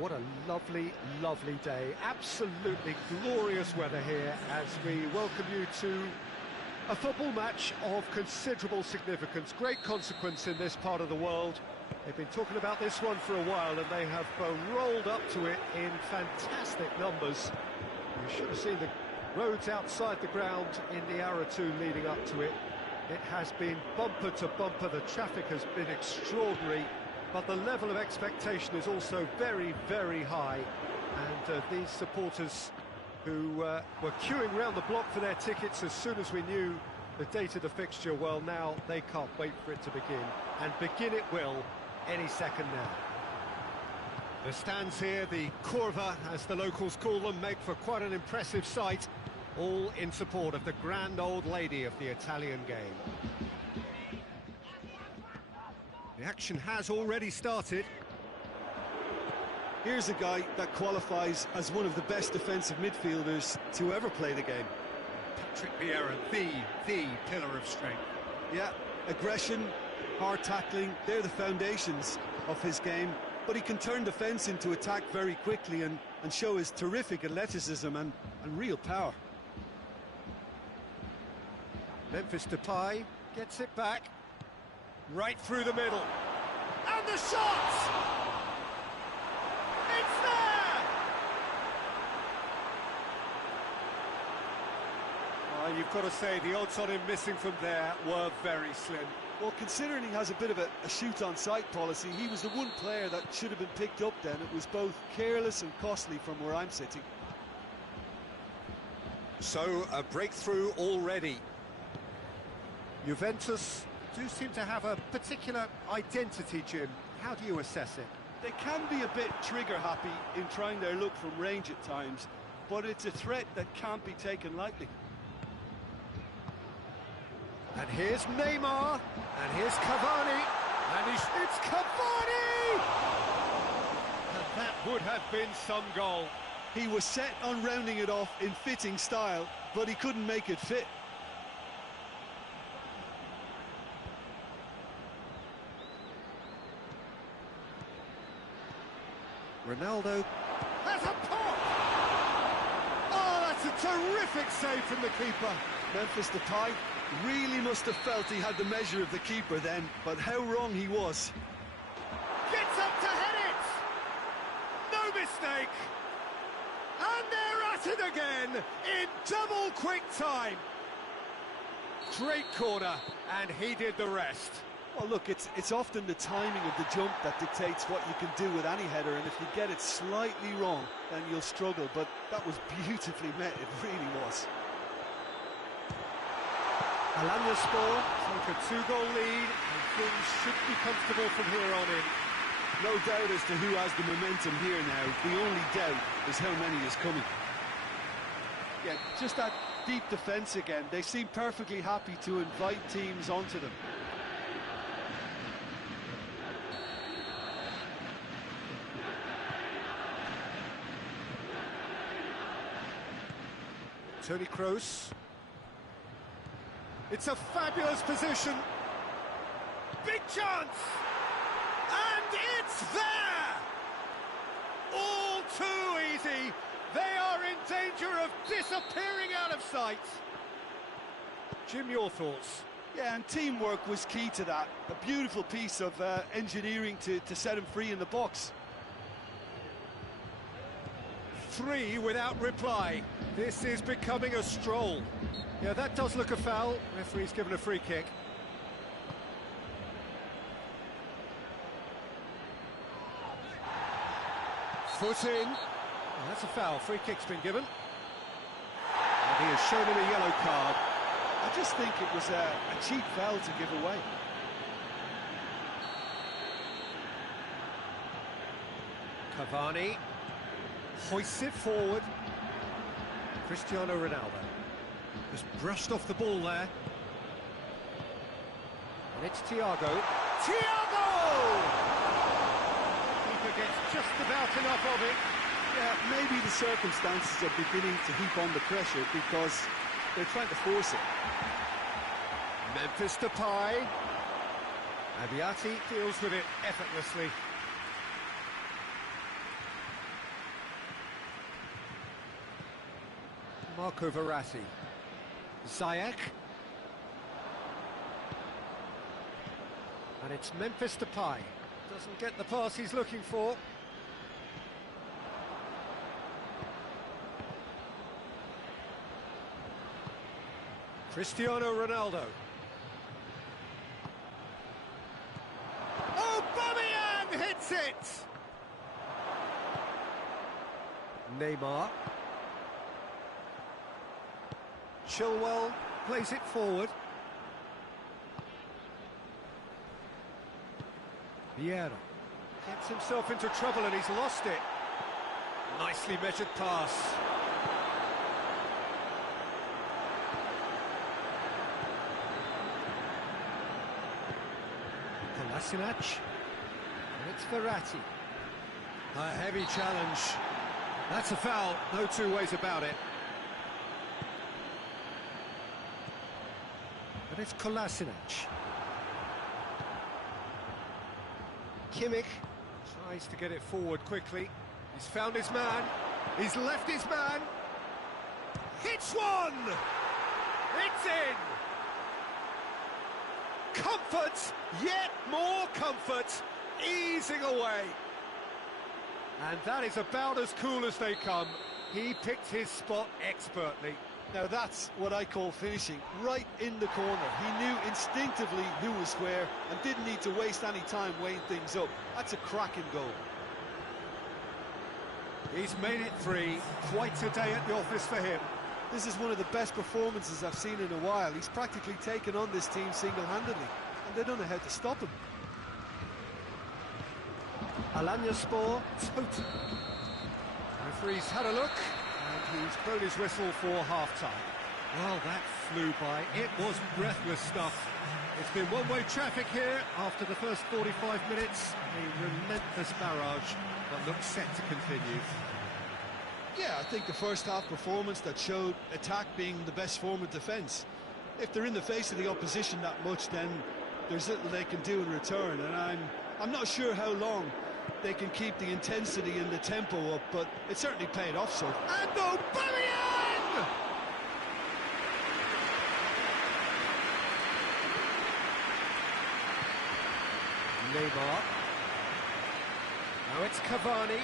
What a lovely, lovely day. Absolutely glorious weather here as we welcome you to a football match of considerable significance, great consequence in this part of the world. They've been talking about this one for a while and they have rolled up to it in fantastic numbers. You should have seen the roads outside the ground in the hour or two leading up to it. It has been bumper to bumper, the traffic has been extraordinary, but the level of expectation is also very, very high. And these supporters who were queuing round the block for their tickets as soon as we knew the date of the fixture, well, now they can't wait for it to begin. And begin it will any second now. The stands here, the curva, as the locals call them, make for quite an impressive sight, all in support of the grand old lady of the Italian game. The action has already started. Here's a guy that qualifies as one of the best defensive midfielders to ever play the game. Patrick Vieira, the pillar of strength. Yeah, aggression, hard tackling, they're the foundations of his game. But he can turn defence into attack very quickly and show his terrific athleticism and real power. Memphis Depay gets it back. Right through the middle. And the shot! It's there! Oh, you've got to say, the odds on him missing from there were very slim. Well, considering he has a bit of a shoot-on-sight policy, he was the one player that should have been picked up then. It was both careless and costly from where I'm sitting. So, a breakthrough already. Juventus do seem to have a particular identity, Jim. How do you assess it? They can be a bit trigger-happy in trying their luck from range at times, but it's a threat that can't be taken lightly. And here's Neymar, and here's Cavani, and it's Cavani! And that would have been some goal. He was set on rounding it off in fitting style, but he couldn't make it fit. Ronaldo has a pop! Oh, that's a terrific save from the keeper. Memphis Depay really must have felt he had the measure of the keeper then, but how wrong he was. Gets up to head it! No mistake! And they're at it again in double quick time. Great corner, and he did the rest. Well, look, it's often the timing of the jump that dictates what you can do with any header, and if you get it slightly wrong, then you'll struggle, but that was beautifully met, it really was. Alanyaspor take a 2-goal lead, and things should be comfortable from here on in. No doubt as to who has the momentum here now. The only doubt is how many is coming. Yeah, just that deep defence again. They seem perfectly happy to invite teams onto them. Toni Kroos. It's a fabulous position. Big chance! And it's there! All too easy. They are in danger of disappearing out of sight. Jim, your thoughts? Yeah, and teamwork was key to that. A beautiful piece of engineering to set him free in the box. 3 without reply. This is becoming a stroll. Yeah, that does look a foul. Referee's given a free kick. Foot in. Oh, that's a foul. Free kick's been given. And he has shown him a yellow card. I just think it was a cheap foul to give away. Cavani hoists it forward. Cristiano Ronaldo just brushed off the ball there. And it's Thiago. Thiago! Keeper gets just about enough of it. Yeah, maybe the circumstances are beginning to heap on the pressure because they're trying to force it. Memphis Depay. Abiati deals with it effortlessly. Marco Verratti. Ziyech. And it's Memphis Depay. Doesn't get the pass he's looking for. Cristiano Ronaldo. Aubameyang hits it! Neymar. Chilwell plays it forward. Vieira gets himself into trouble and he's lost it. Nicely measured pass. Kolasinac. And it's Verratti. A heavy challenge. That's a foul, no two ways about it. And it's Kolasinac. Kimmich tries to get it forward quickly. He's found his man. He's left his man. Hits one! It's in! Comfort, yet more comfort, easing away. And that is about as cool as they come. He picked his spot expertly. Now that's what I call finishing, right in the corner. He knew instinctively who was where and didn't need to waste any time weighing things up. That's a cracking goal. He's made it three. Quite a day at the office for him. This is one of the best performances I've seen in a while. He's practically taken on this team single-handedly, and they don't know how to stop him. Alanyaspor, Toten. Referee's had a look, and he's blown his whistle for half-time. Well, that flew by. It was breathless stuff. It's been one-way traffic here after the first 45 minutes. A relentless barrage that looks set to continue. Yeah, I think the first half performance that showed attack being the best form of defence. If they're in the face of the opposition that much, then there's little they can do in return, and I'm not sure how long they can keep the intensity and the tempo up, but it certainly paid off so. And Aubameyang! Neymar. Now it's Cavani.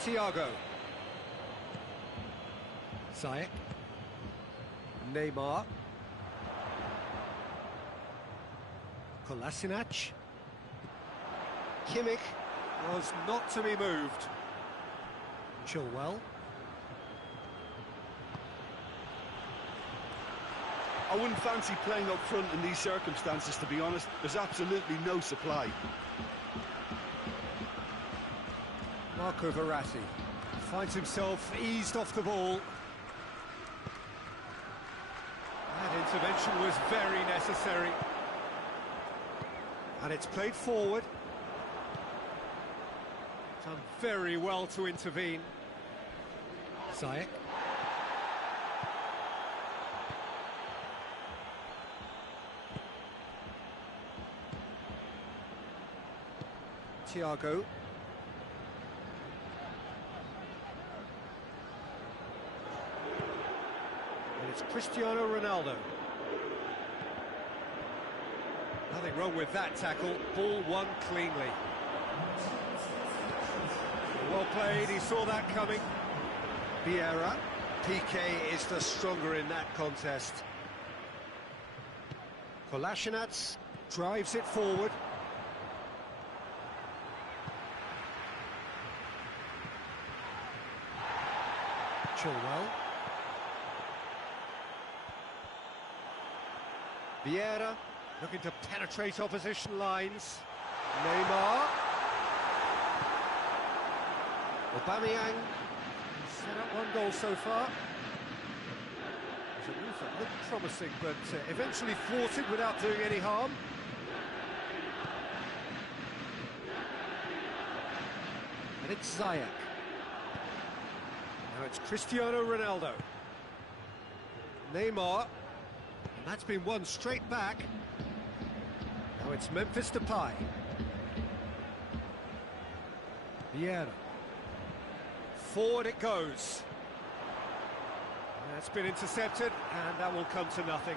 Thiago. Ziyech. Neymar. Kolasinac. Kimmich was not to be moved. Chilwell. I wouldn't fancy playing up front in these circumstances, to be honest. There's absolutely no supply. Marco Verratti finds himself eased off the ball. That intervention was very necessary. And it's played forward. Done very well to intervene. Ziyech. Thiago. And it's Cristiano Ronaldo. Nothing wrong with that tackle. Ball won cleanly. Well played, he saw that coming. Vieira. PK is the stronger in that contest. Kolasinac drives it forward. Chilwell. Vieira looking to penetrate opposition lines. Neymar. Aubameyang set up one goal so far. It's a move that looked promising, but eventually thwarted without doing any harm. And it's Ziyech. Now it's Cristiano Ronaldo. Neymar. And that's been won straight back. Now it's Memphis Depay. Vieira. Forward it goes. That's been intercepted, and that will come to nothing.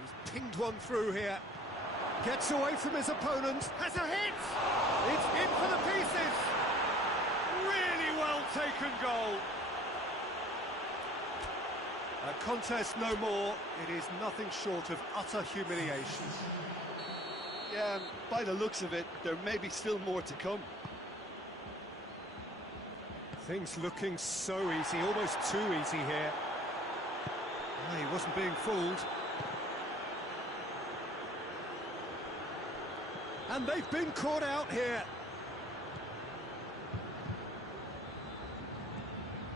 He's pinged one through here. Gets away from his opponent. Has a hit! It's in for the pieces! Really well taken goal. A contest no more. It is nothing short of utter humiliation. Yeah, by the looks of it, there may be still more to come. Things looking so easy, almost too easy here. Oh, he wasn't being fooled. And they've been caught out here.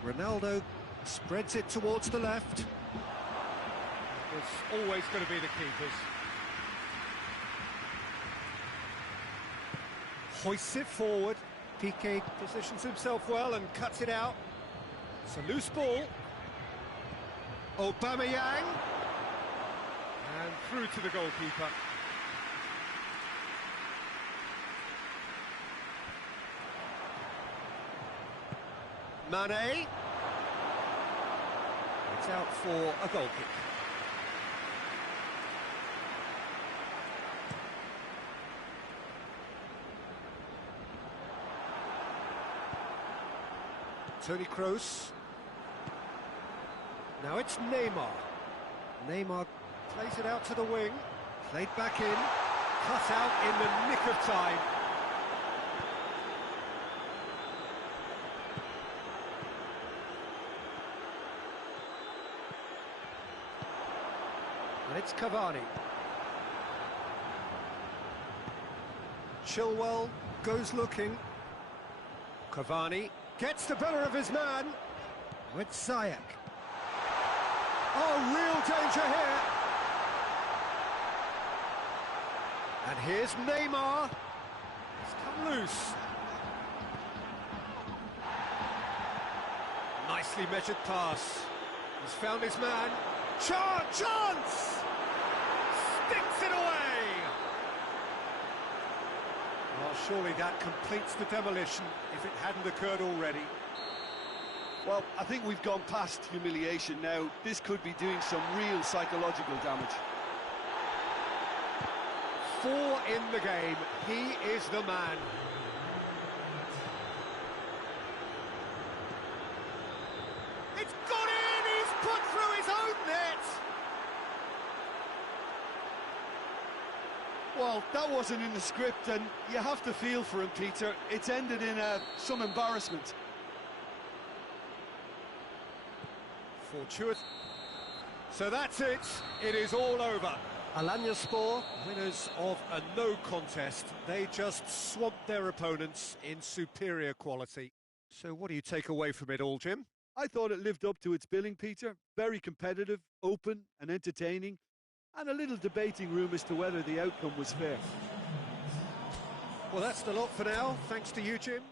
Ronaldo spreads it towards the left. It's always going to be the keepers. Hoists it forward. Piqué positions himself well and cuts it out. It's a loose ball. Aubameyang. And through to the goalkeeper. Mane. It's out for a goal kick. Toni Kroos. Now it's Neymar. Neymar plays it out to the wing. Played back in. Cut out in the nick of time. And it's Cavani. Chilwell goes looking. Cavani gets the better of his man with Ziyech. Oh, real danger here. And here's Neymar. He's come loose. Nicely measured pass. He's found his man. Chance! Sticks it away! Well, surely that completes the demolition if it hadn't occurred already. Well, I think we've gone past humiliation now. This could be doing some real psychological damage. 4 in the game. He is the man. It's got in! He's put through his own net! Well, that wasn't in the script, and you have to feel for him, Peter. It's ended in some embarrassment. Fortuitous. So that's it. It is all over. Alanyaspor, winners of a no contest. They just swamped their opponents in superior quality. So what do you take away from it all, Jim? I thought it lived up to its billing, Peter. Very competitive, open and entertaining, and a little debating room as to whether the outcome was fair. Well, that's the lot for now. Thanks to you, Jim.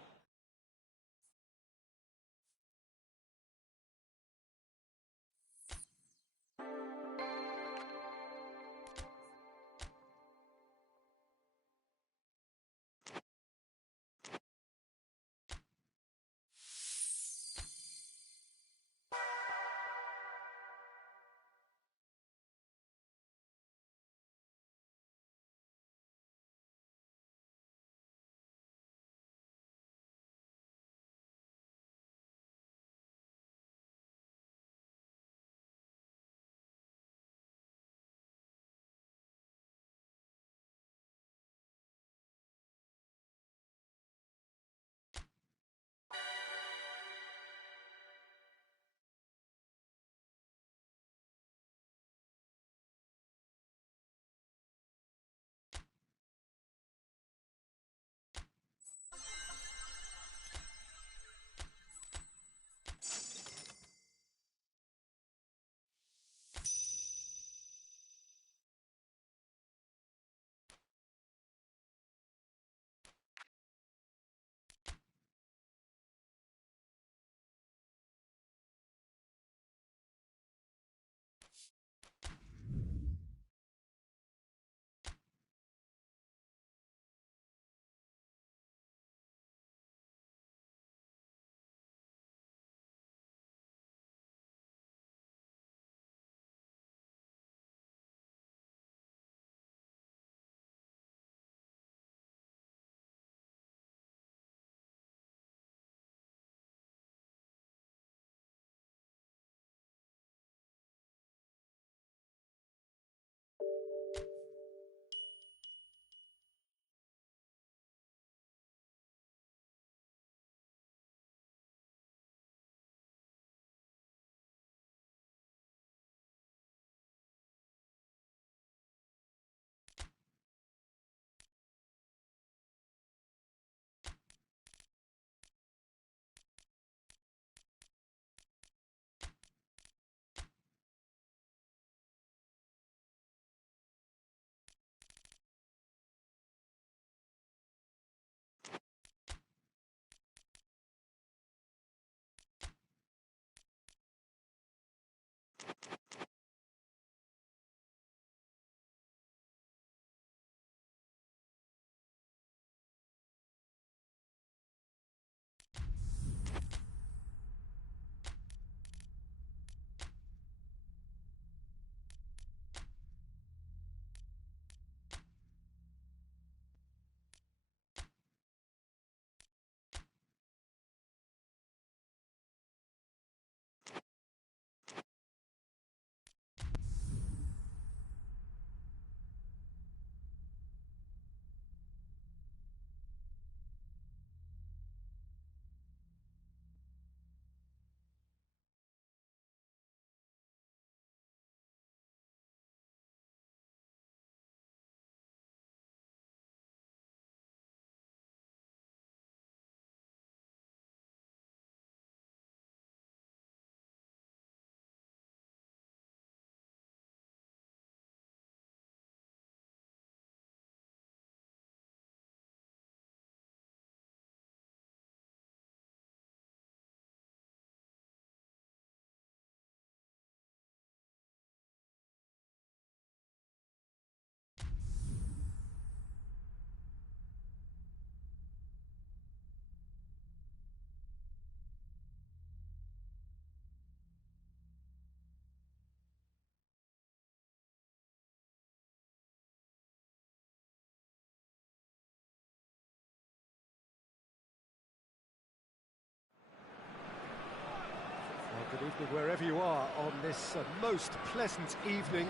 evening wherever you are on this most pleasant evening.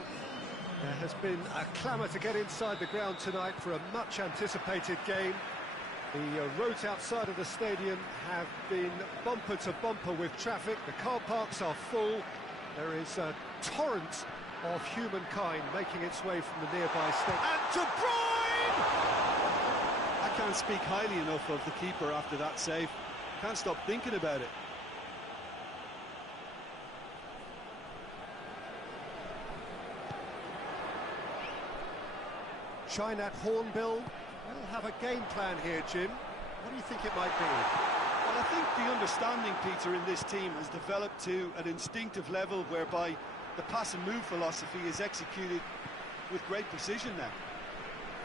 There has been a clamour to get inside the ground tonight for a much-anticipated game. The roads outside of the stadium have been bumper to bumper with traffic. The car parks are full. There is a torrent of humankind making its way from the nearby stadium. And De Bruyne! I can't speak highly enough of the keeper after that save. Can't stop thinking about it. Chinat Hornbill will have a game plan here, Jim. What do you think it might be? Well, I think the understanding, Peter, in this team has developed to an instinctive level whereby the pass and move philosophy is executed with great precision now.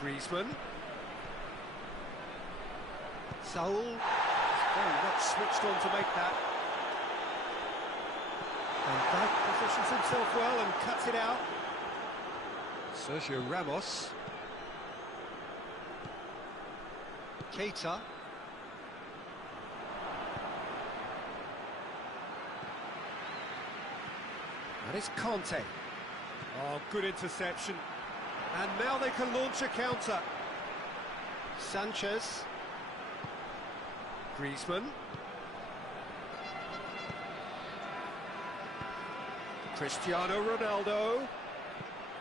Griezmann. Saul is very much switched on to make that. And Dijk positions himself well and cuts it out. Sergio Ramos. Keita. And it's Conte. Oh, good interception. And now they can launch a counter. Sanchez. Griezmann. Cristiano Ronaldo.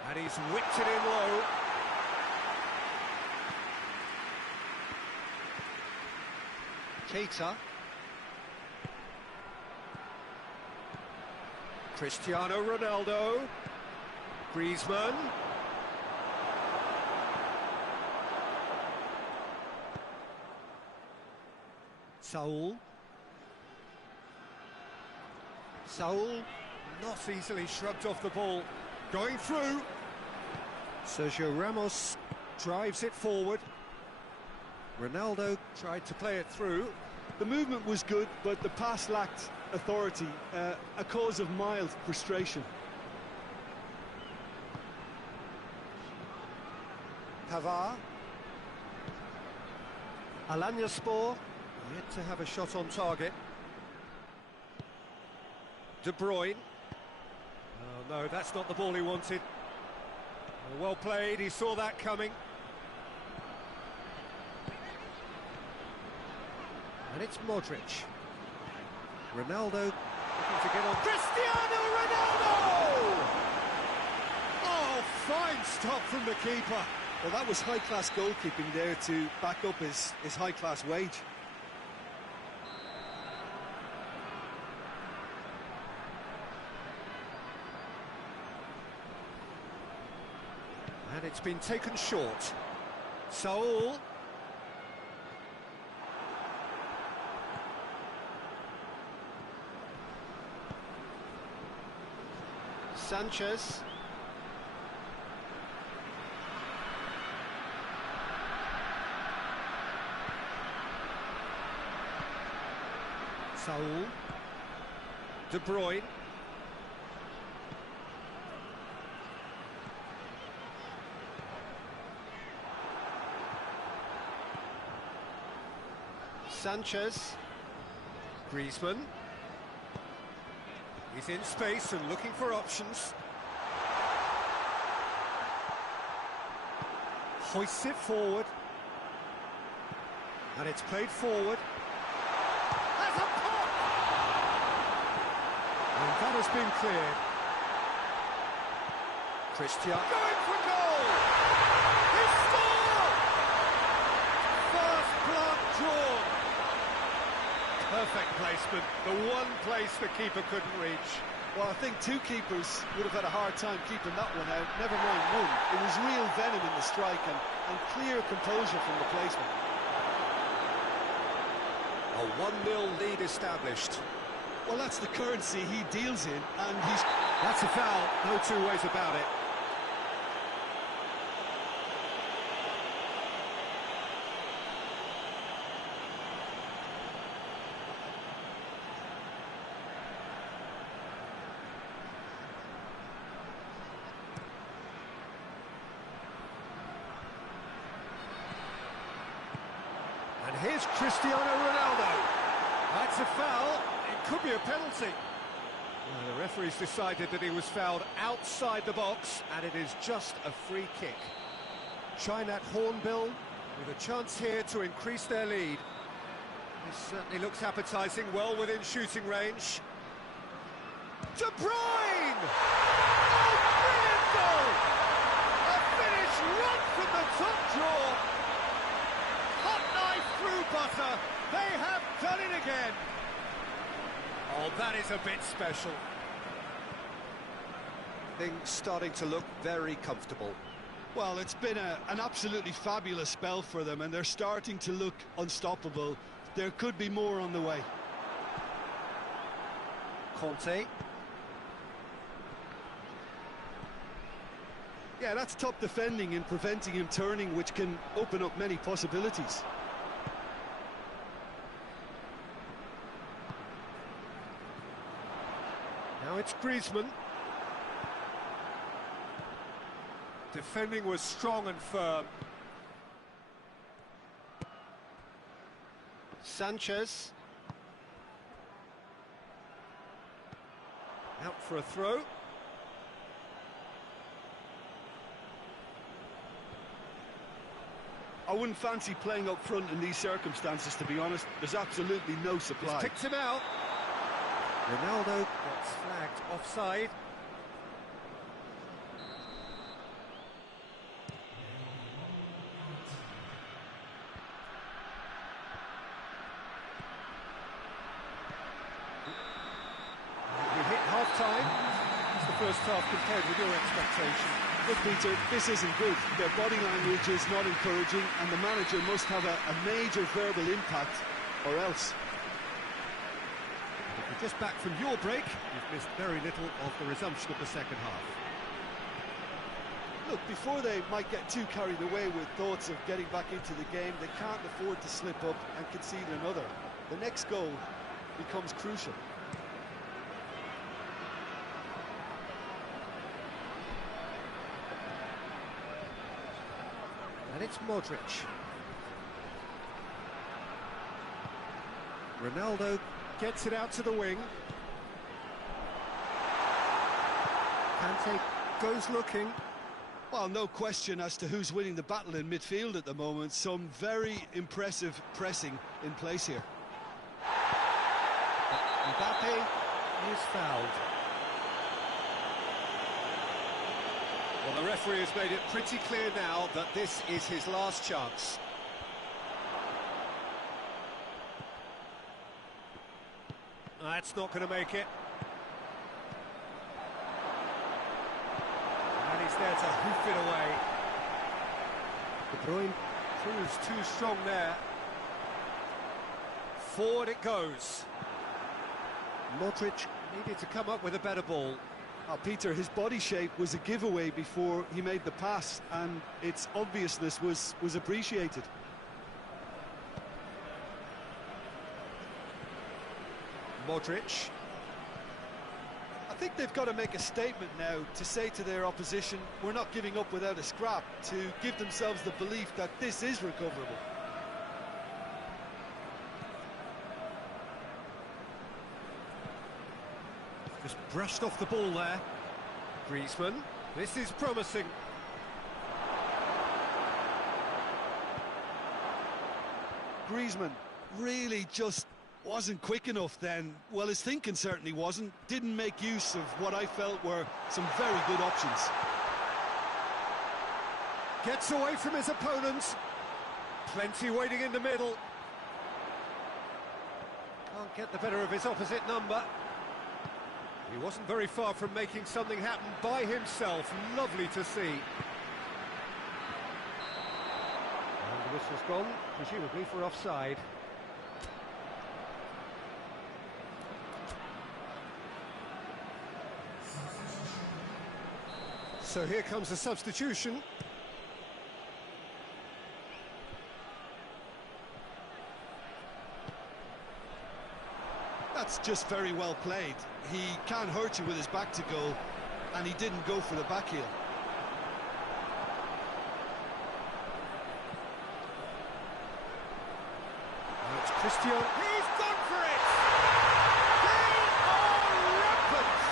And he's whipped it in low. Keita. Cristiano Ronaldo. Griezmann. Saul. Saul not easily shrugged off the ball. Going through. Sergio Ramos drives it forward. Ronaldo tried to play it through. The movement was good, but the pass lacked authority, a cause of mild frustration. Pavard. Alanyaspor yet to have a shot on target. De Bruyne. Oh no, that's not the ball he wanted. Well played, he saw that coming. And it's Modric. Ronaldo looking to get on. Cristiano Ronaldo! Oh, fine stop from the keeper. Well, that was high-class goalkeeping there to back up his high-class wage. And it's been taken short. Saul. Sanchez. Saul. De Bruyne. Sanchez. Griezmann. He's in space and looking for options. Hoists it forward. And it's played forward. That's a pop! And that has been cleared. Cristiano going for goal! He scored! First blood drawn. Perfect placement, the one place the keeper couldn't reach. Well, I think two keepers would have had a hard time keeping that one out, never mind one. It was real venom in the strike and clear composure from the placement. A 1-0 lead established. Well, that's the currency he deals in, and he's... That's a foul, no two ways about it. And here's Cristiano Ronaldo. That's a foul. It could be a penalty. The referee's decided that he was fouled outside the box, and it is just a free kick. Shine that hornbill with a chance here to increase their lead. This certainly looks appetising, well within shooting range. De Bruyne! Oh, brilliant goal! A finish right from the top drawer. Hot knife through butter. They have done it again. Oh, that is a bit special. Things starting to look very comfortable. Well, it's been an absolutely fabulous spell for them, and they're starting to look unstoppable. There could be more on the way. Conte. Yeah, that's top defending and preventing him turning, which can open up many possibilities. Now it's Griezmann. Defending was strong and firm. Sanchez. Out for a throw. I wouldn't fancy playing up front in these circumstances, to be honest. There's absolutely no supply. He's picked him out. Ronaldo gets flagged offside. We hit half-time. It's the first half compared with your expectation. Look, Peter, this isn't good. Their body language is not encouraging, and the manager must have a major verbal impact, or else. If you're just back from your break, you've missed very little of the resumption of the second half. Look, before they might get too carried away with thoughts of getting back into the game, they can't afford to slip up and concede another. The next goal becomes crucial. And it's Modric. Ronaldo gets it out to the wing. Kante goes looking. Well, no question as to who's winning the battle in midfield at the moment. Some very impressive pressing in place here. Mbappe is fouled. Well, the referee has made it pretty clear now that this is his last chance. That's not going to make it. And he's there to hoof it away. De Bruyne proves too strong there. Forward it goes. Modric needed to come up with a better ball. Oh, Peter, his body shape was a giveaway before he made the pass, and its obviousness was appreciated. Modric. I think they've got to make a statement now to say to their opposition, we're not giving up without a scrap, to give themselves the belief that this is recoverable. Just brushed off the ball there. Griezmann. This is promising. Griezmann really just wasn't quick enough then. Well, his thinking certainly wasn't. Didn't make use of what I felt were some very good options. Gets away from his opponents. Plenty waiting in the middle. Can't get the better of his opposite number. He wasn't very far from making something happen by himself. Lovely to see. And the whistle's gone, presumably for offside. So here comes the substitution. That's just very well played. He can't hurt you with his back to goal, and he didn't go for the back heel. Now it's Christian. He's gone for it! They are rampant!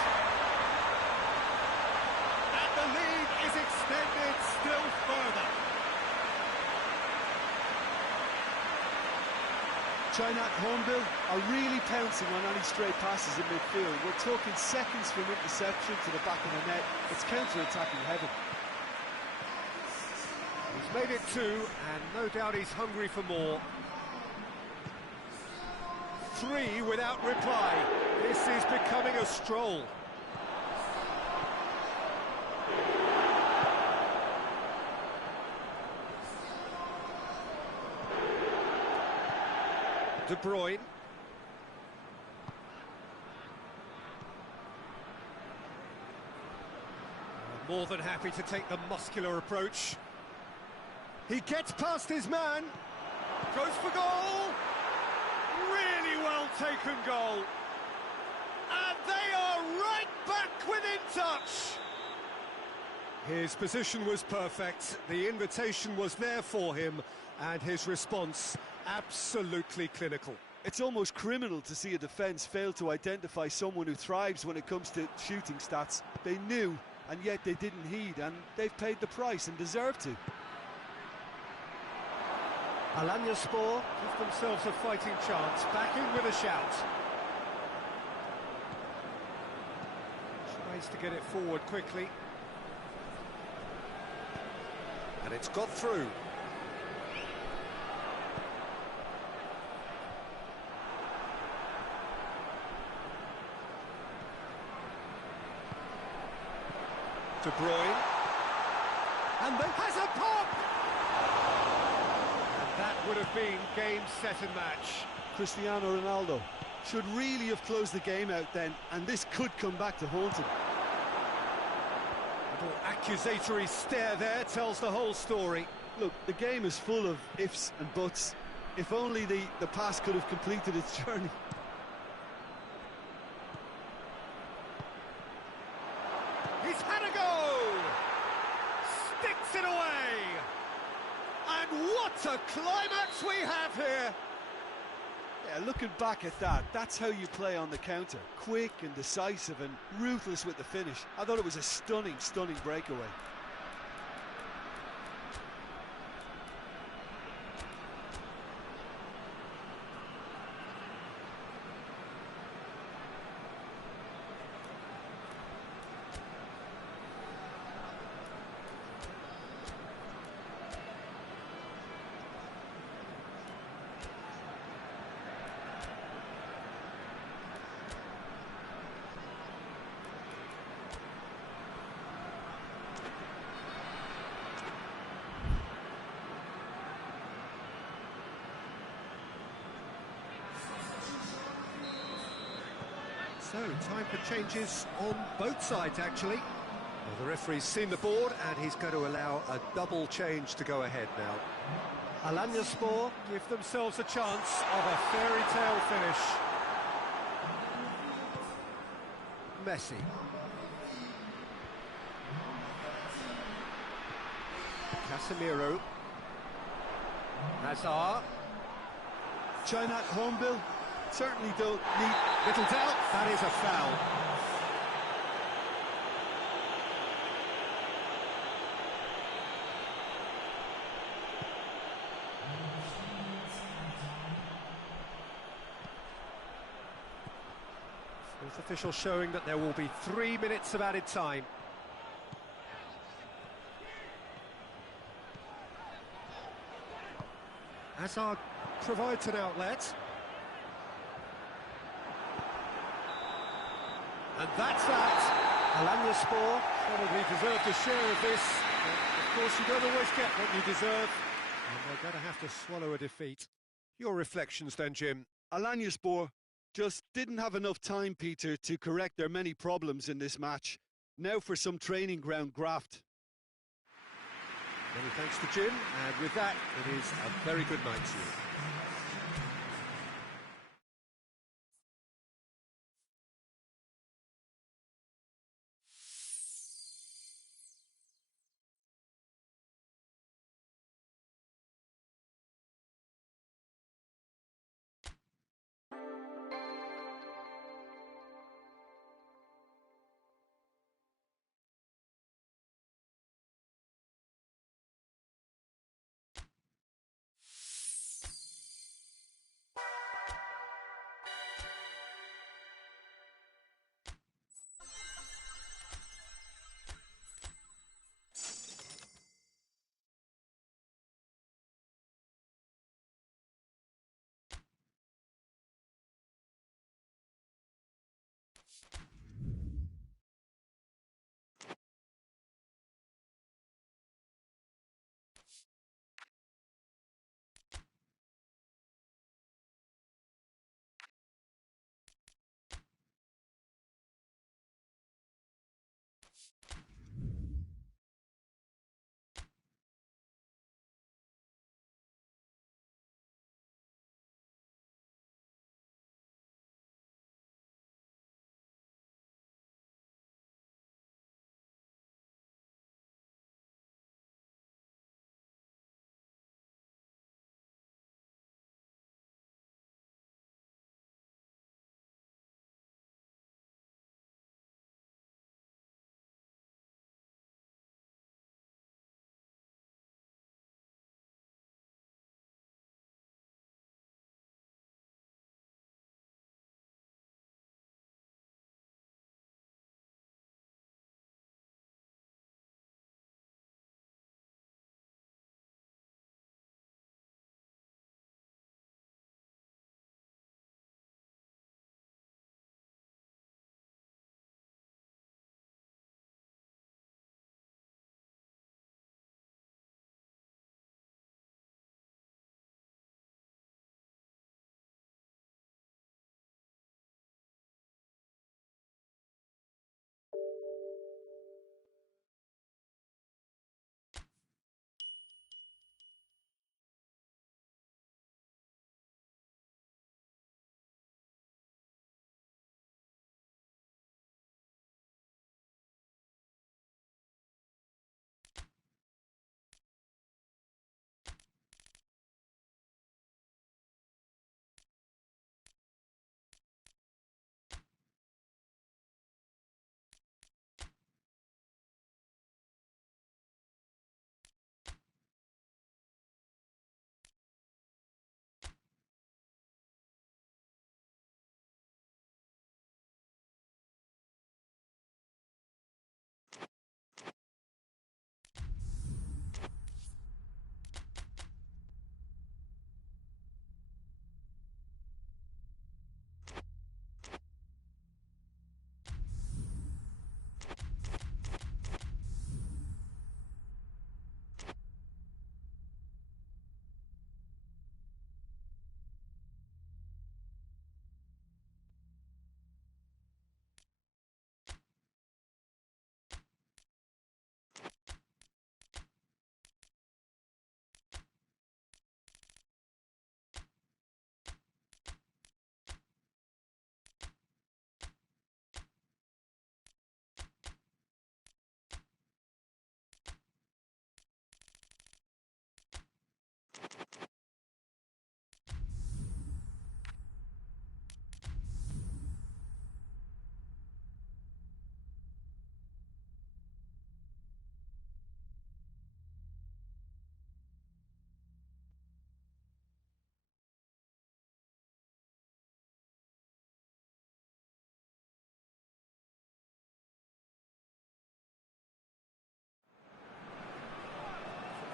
Trying that hornbill are really pouncing on any stray passes in midfield. We're talking seconds from interception to the back of the net. It's counter-attacking heaven. He's made it 2, and no doubt he's hungry for more. 3 without reply. This is becoming a stroll. De Bruyne. More than happy to take the muscular approach. He gets past his man. Goes for goal. Really well taken goal. And they are right back within touch. His position was perfect. The invitation was there for him, and his response absolutely clinical. It's almost criminal to see a defence fail to identify someone who thrives when it comes to shooting stats. They knew, and yet they didn't heed, and they've paid the price and deserve to. Alanyaspor give themselves a fighting chance, back in with a shout. Tries to get it forward quickly. And it's got through. De Bruyne. And then has a pop! And that would have been game, set and match. Cristiano Ronaldo should really have closed the game out then, and this could come back to haunt him. Little accusatory stare there tells the whole story. Look, the game is full of ifs and buts. If only the pass could have completed its journey. He's had a go! Sticks it away! And what a climax we have here! Yeah, looking back at that, that's how you play on the counter. Quick and decisive and ruthless with the finish. I thought it was a stunning, stunning breakaway. So, time for changes on both sides, actually. Well, the referee's seen the board, and he's going to allow a double change to go ahead now. Alanyaspor give themselves a chance of a fairy tale finish. Messi. Casemiro. Hazard. Trying that hornbill. Certainly don't need... Little doubt, that is a foul. Fourth official showing that there will be 3 minutes of added time. Hazard provides an outlet. And that's that. Alanyaspor probably deserved a share of this. But of course, you don't always get what you deserve, and they're going to have to swallow a defeat. Your reflections then, Jim? Alanyaspor just didn't have enough time, Peter, to correct their many problems in this match. Now for some training ground graft. Many thanks to Jim, and with that, it is a very good night to you.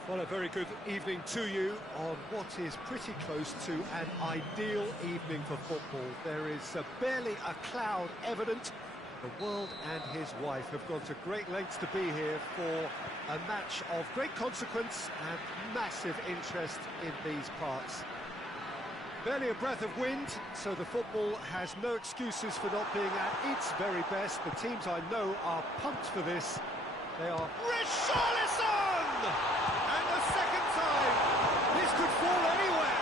Well, a very good evening to you on what is pretty close to an ideal evening for football. There is barely a cloud evident. The world and his wife have gone to great lengths to be here for a match of great consequence and massive interest in these parts. Barely a breath of wind, so the football has no excuses for not being at its very best. The teams I know are pumped for this. They are Richarlison! And the second time, this could fall anywhere.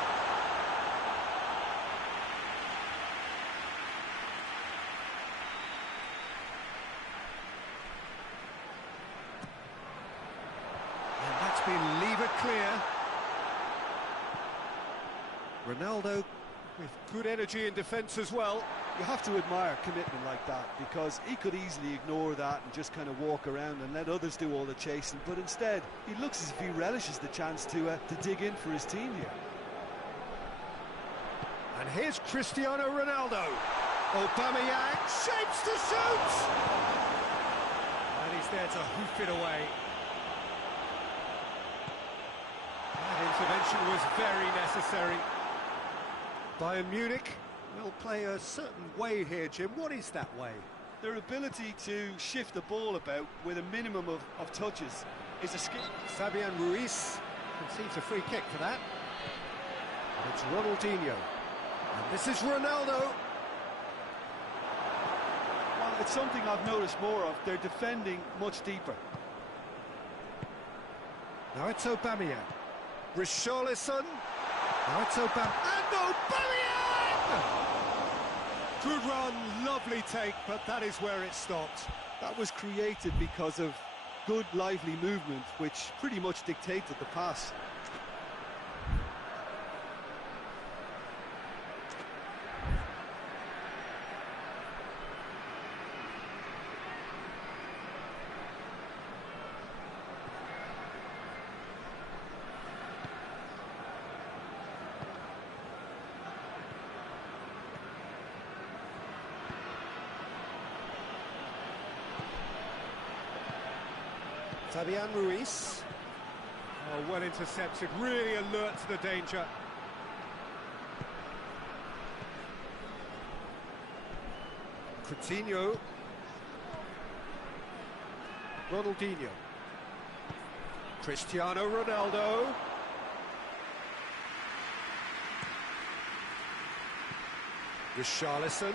And that's been lever clear. Ronaldo with good energy in defence as well. You have to admire commitment like that, because he could easily ignore that and just kind of walk around and let others do all the chasing, but instead he looks as if he relishes the chance to dig in for his team here. And here's Cristiano Ronaldo. Aubameyang shapes to shoot! And he's there to hoof it away. That intervention was very necessary. Bayern Munich will play a certain way here, Jim. What is that way? Their ability to shift the ball about with a minimum of touches is a skill. Fabian Ruiz concedes a free kick for that. It's Ronaldinho. And this is Ronaldo. Well, it's something I've noticed more of. They're defending much deeper. Now it's Aubameyang. Richarlison. Now it's Aubameyang. And Aubameyang! Good run, lovely take, but that is where it stopped. That was created because of good, lively movement, which pretty much dictated the pass. Fabian Ruiz. Oh, well intercepted, really alert to the danger. Coutinho. Ronaldinho. Cristiano Ronaldo. Richarlison.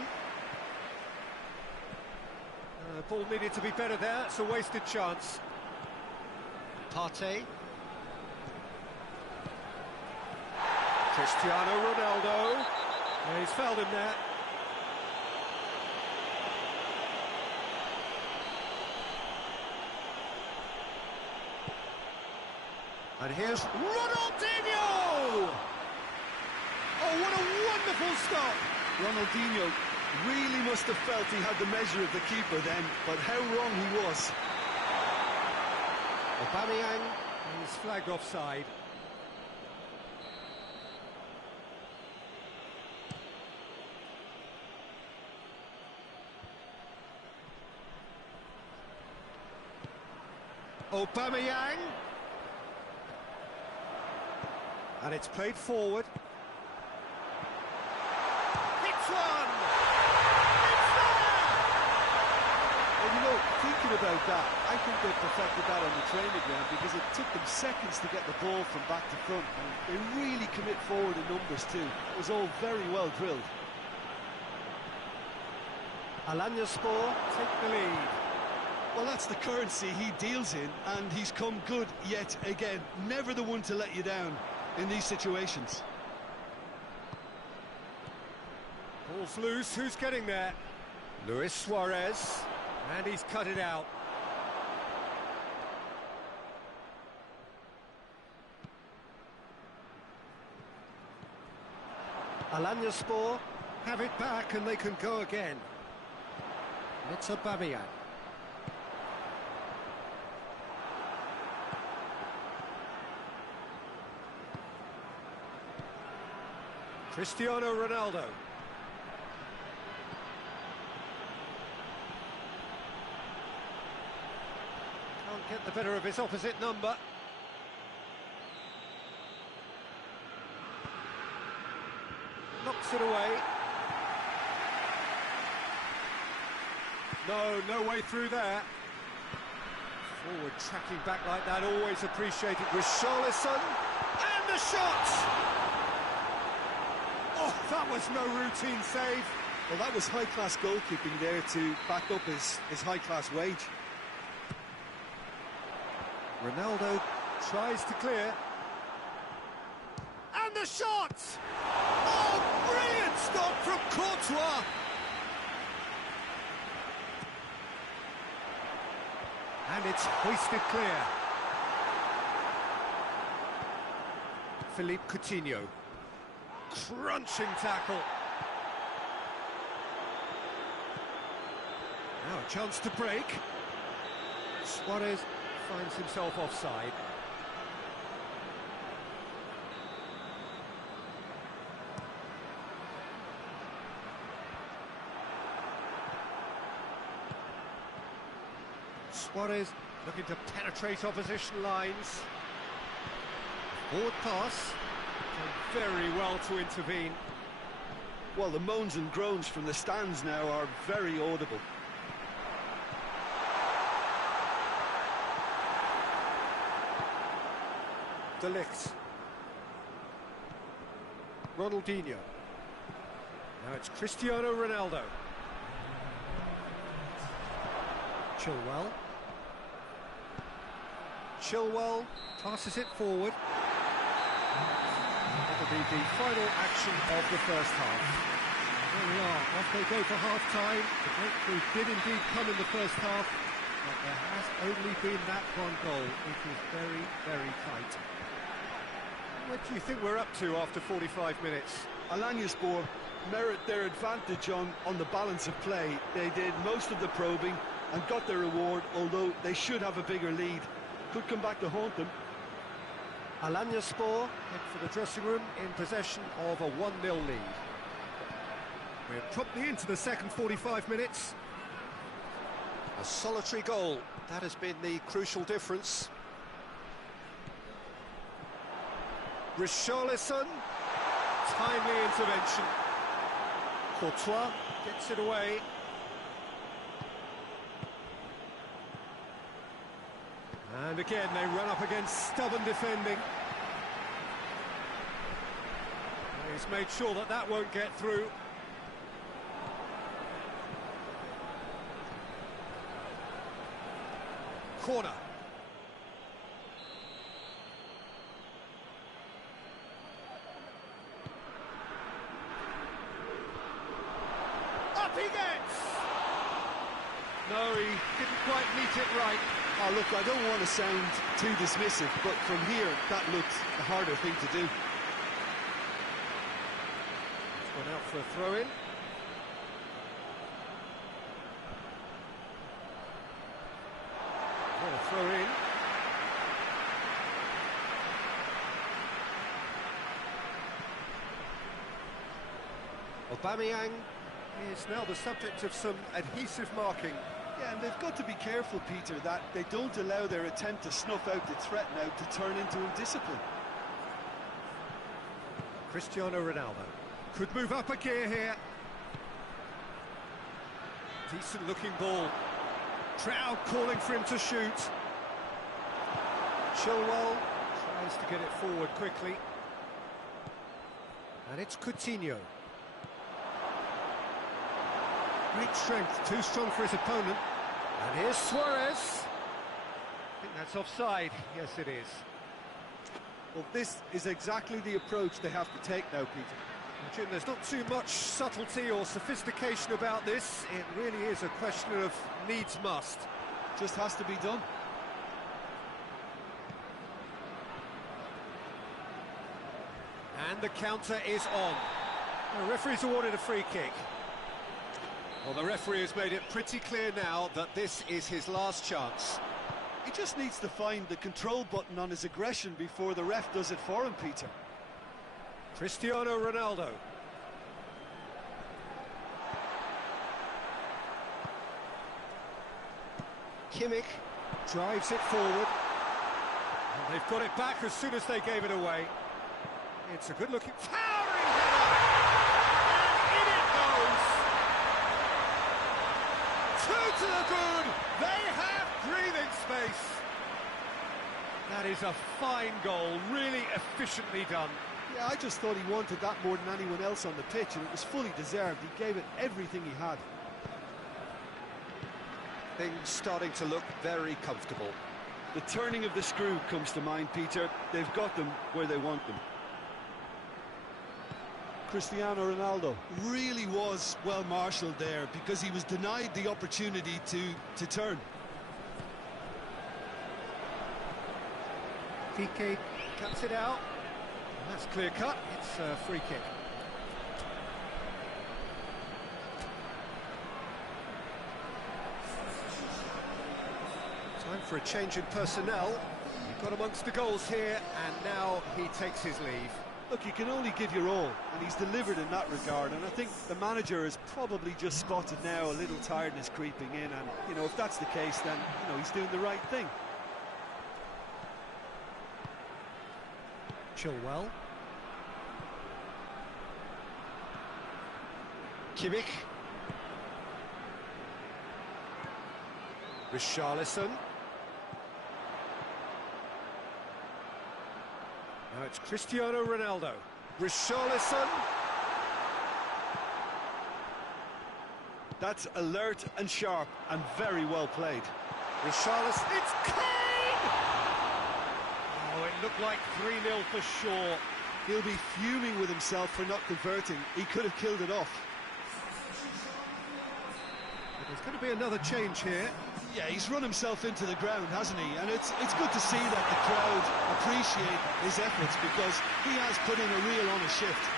Ball needed to be better there, it's a wasted chance. Partey. Cristiano Ronaldo. Yeah, he's fouled him there. And here's Ronaldinho! Oh, what a wonderful stop! Ronaldinho really must have felt he had the measure of the keeper then, but how wrong he was. Aubameyang is flagged offside. Aubameyang. And it's played forward. It's one! It's there! Well, you know, thinking about that, I think they perfected that on the training ground because it took them seconds to get the ball from back to front. And they really commit forward in numbers too. It was all very well drilled. Alanyaspor take the lead. Well, that's the currency he deals in, and he's come good yet again. Never the one to let you down in these situations. Ball's loose, who's getting there? Luis Suarez, and he's cut it out. Alanyaspor have it back and they can go again. It's Aubameyang. Cristiano Ronaldo. Can't get the better of his opposite number. Knocks it away. No way through there. Forward tracking back like that, always appreciated. Richarlison, and the shot! Oh, that was no routine save. Well, that was high-class goalkeeping there to back up his high-class wage. Ronaldo tries to clear. And the shot! Oh, brilliant stop from Courtois! And it's hoisted clear. Philippe Coutinho. Crunching tackle. Now a chance to break. Suarez finds himself offside. Suarez looking to penetrate opposition lines. Forward pass. Done very well to intervene. Well, the moans and groans from the stands now are very audible. De Ligt. Ronaldinho. Now it's Cristiano Ronaldo. Chilwell. Chilwell passes it forward. That'll be the final action of the first half. There we are, off they go for half-time. The breakthrough did indeed come in the first half, but there has only been that one goal. It is very, very tight. What do you think we're up to after 45 minutes? Alanyaspor merit their advantage on the balance of play. They did most of the probing and got their reward, although they should have a bigger lead. Could come back to haunt them. Alanyaspor head for the dressing room in possession of a 1-0 lead. We're promptly into the second 45 minutes. A solitary goal, that has been the crucial difference. Richarlison, timely intervention. Courtois gets it away. And again, they run up against stubborn defending. He's made sure that that won't get through. Corner. Up he gets! No, he didn't quite meet it right. Oh, look, I don't want to sound too dismissive, but from here, that looks the harder thing to do. It's gone out for a throw-in. What a throw-in. Aubameyang is now the subject of some adhesive marking. Yeah, and they've got to be careful, Peter, that they don't allow their attempt to snuff out the threat now to turn into indiscipline. Cristiano Ronaldo could move up a gear here. Decent looking ball. Crowd calling for him to shoot. Chilwell tries to get it forward quickly. And it's Coutinho. Great strength, too strong for his opponent. And here's Suarez. I think that's offside. Yes, it is. Well, this is exactly the approach they have to take now, Peter. Jim, there's not too much subtlety or sophistication about this. It really is a question of needs must. Just has to be done. And the counter is on. The referee's awarded a free kick. Well, the referee has made it pretty clear now that this is his last chance. He just needs to find the control button on his aggression before the ref does it for him, Peter. Cristiano Ronaldo. Kimmich drives it forward. And they've got it back as soon as they gave it away. It's a good-looking towering header! And in it goes! Two to the good! They have breathing space! That is a fine goal, really efficiently done. Yeah, I just thought he wanted that more than anyone else on the pitch, and it was fully deserved. He gave it everything he had. Things starting to look very comfortable. The turning of the screw comes to mind, Peter. They've got them where they want them. Cristiano Ronaldo really was well marshalled there because he was denied the opportunity to turn. Piqué cuts it out. That's clear cut. It's a free kick. Time for a change in personnel. He got amongst the goals here, and now he takes his leave. Look, you can only give your all, and he's delivered in that regard, and I think the manager has probably just spotted now a little tiredness creeping in, and, you know, if that's the case, then, you know, he's doing the right thing. Chilwell. Kimmich. Richarlison. Now it's Cristiano Ronaldo. Richarlison. That's alert and sharp and very well played. Richarlison, it's Kane! Oh, it looked like 3-0 for sure. He'll be fuming with himself for not converting. He could have killed it off. But there's going to be another change here. Yeah, he's run himself into the ground, hasn't he? And it's good to see that the crowd appreciate his efforts, because he has put in a real honest shift.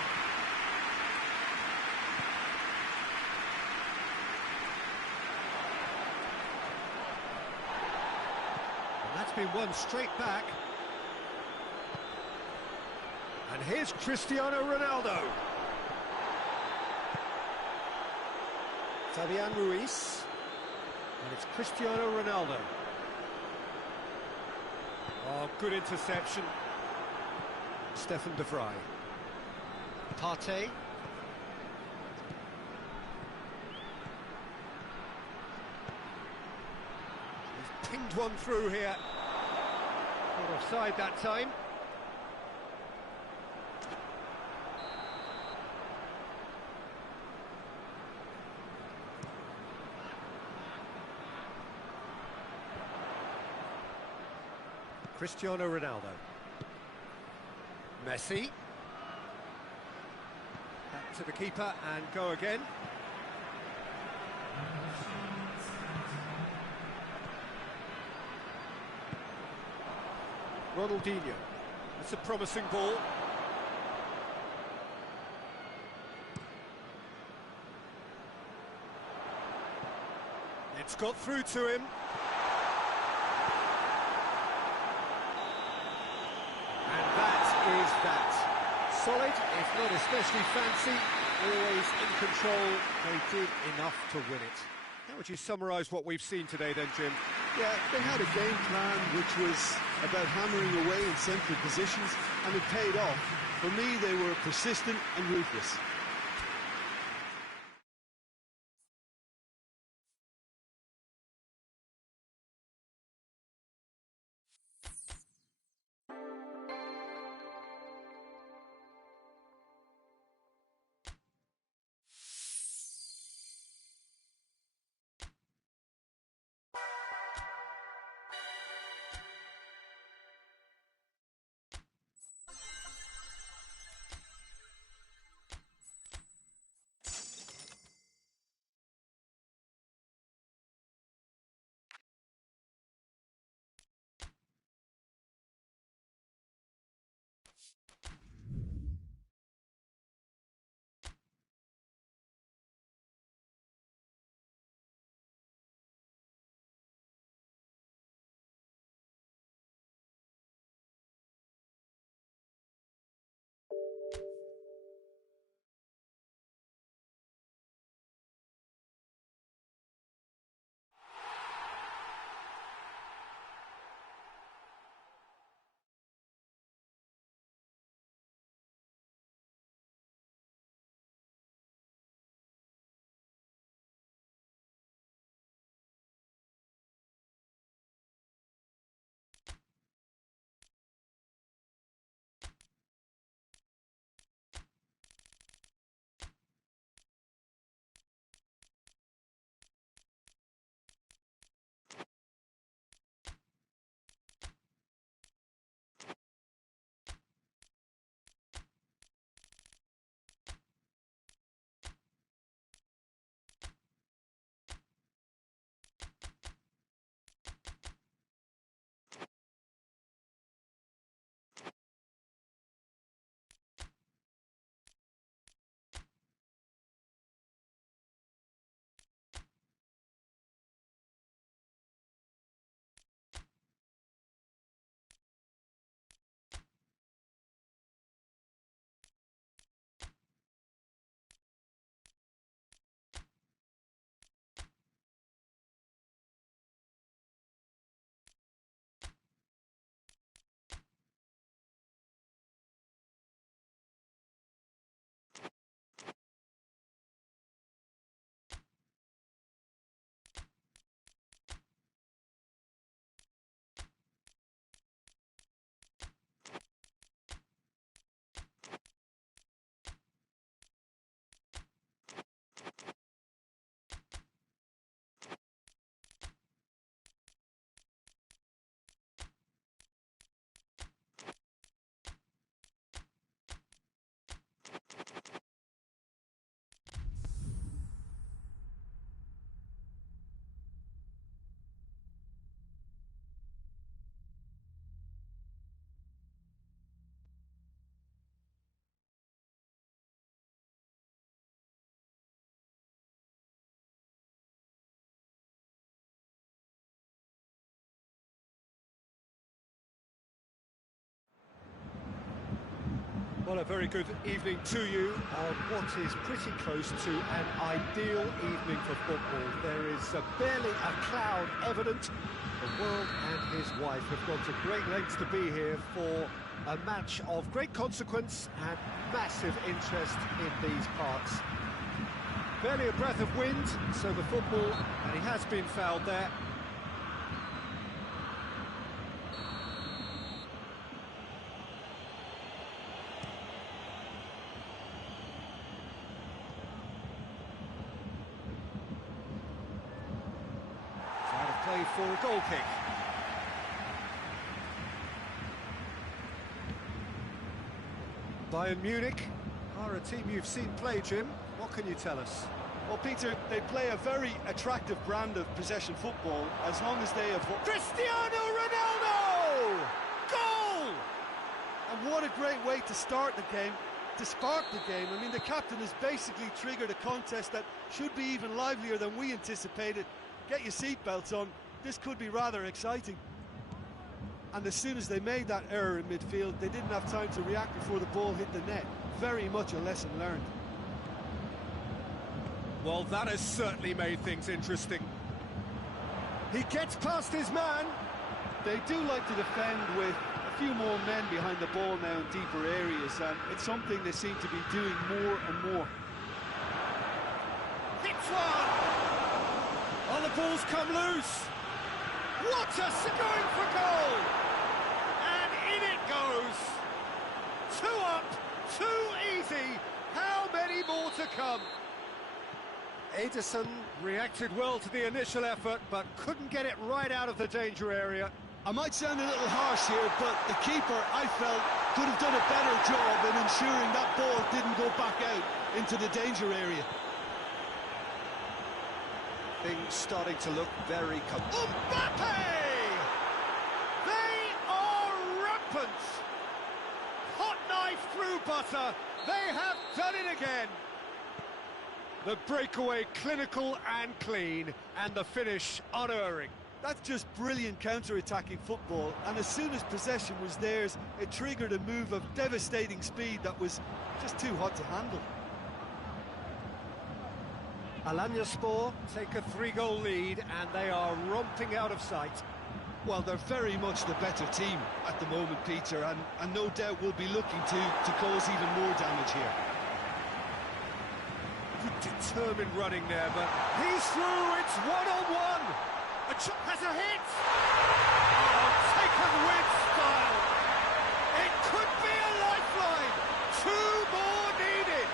And that's been won straight back. And here's Cristiano Ronaldo. Fabian Ruiz. And it's Cristiano Ronaldo. Oh, good interception. Stefan de Vrij. Partey. He's pinged one through here. Not offside that time. Cristiano Ronaldo. Messi. Back to the keeper and go again. Ronaldinho. That's a promising ball. It's got through to him. Is that solid, if not especially fancy, always in control. They did enough to win it. How would you summarise what we've seen today then, Jim? Yeah, they had a game plan which was about hammering away in central positions, and it paid off. For me, they were persistent and ruthless. Well, a very good evening to you on what is pretty close to an ideal evening for football. There is barely a cloud evident. The world and his wife have gone to great lengths to be here for a match of great consequence and massive interest in these parts. Barely a breath of wind, so the football, and he has been fouled there. Play for a goal kick. Bayern Munich are a team you've seen play, Jim. What can you tell us? Well, Peter, they play a very attractive brand of possession football as long as they have... Cristiano Ronaldo! Goal! And what a great way to start the game, to spark the game. I mean, the captain has basically triggered a contest that should be even livelier than we anticipated. Get your seatbelts on, this could be rather exciting. And as soon as they made that error in midfield, they didn't have time to react before the ball hit the net. Very much a lesson learned. Well, that has certainly made things interesting. He gets past his man. They do like to defend with a few more men behind the ball now in deeper areas, and it's something they seem to be doing more and more. Hits one! Oh, the ball's come loose. What a going for goal! And in it goes. 2 up, 2 easy. How many more to come? Ederson reacted well to the initial effort, but couldn't get it right out of the danger area. I might sound a little harsh here, but the keeper, I felt, could have done a better job in ensuring that ball didn't go back out into the danger area. Things starting to look very Mbappe! They are rampant! Hot knife through butter. They have done it again. The breakaway clinical and clean, and the finish unerring. That's just brilliant counter-attacking football, and as soon as possession was theirs, it triggered a move of devastating speed that was just too hot to handle. Alanyaspor take a 3-goal lead, and they are romping out of sight. Well, they're very much the better team at the moment, Peter, and no doubt will be looking to cause even more damage here. Good determined running there, but he's through, it's one-on-one! Has a hit! Oh, taken with style! It could be a lifeline! 2 more needed!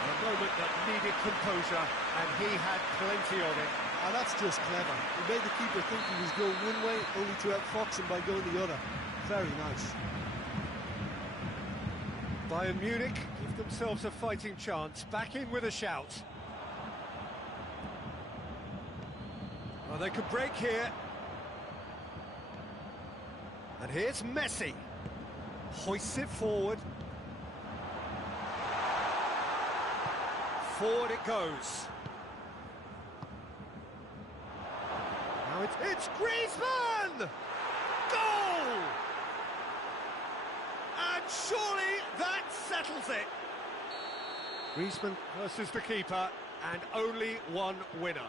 A moment that needed composure, and he had plenty of it. And that's just clever. He made the keeper think he was going one way, only to outfox him by going the other. Very nice. Bayern Munich give themselves a fighting chance, back in with a shout. Well, they could break here. And here's Messi. Hoists it forward. Forward it goes. Now it's Griezmann! Goal! And surely that settles it. Griezmann versus the keeper, and only one winner.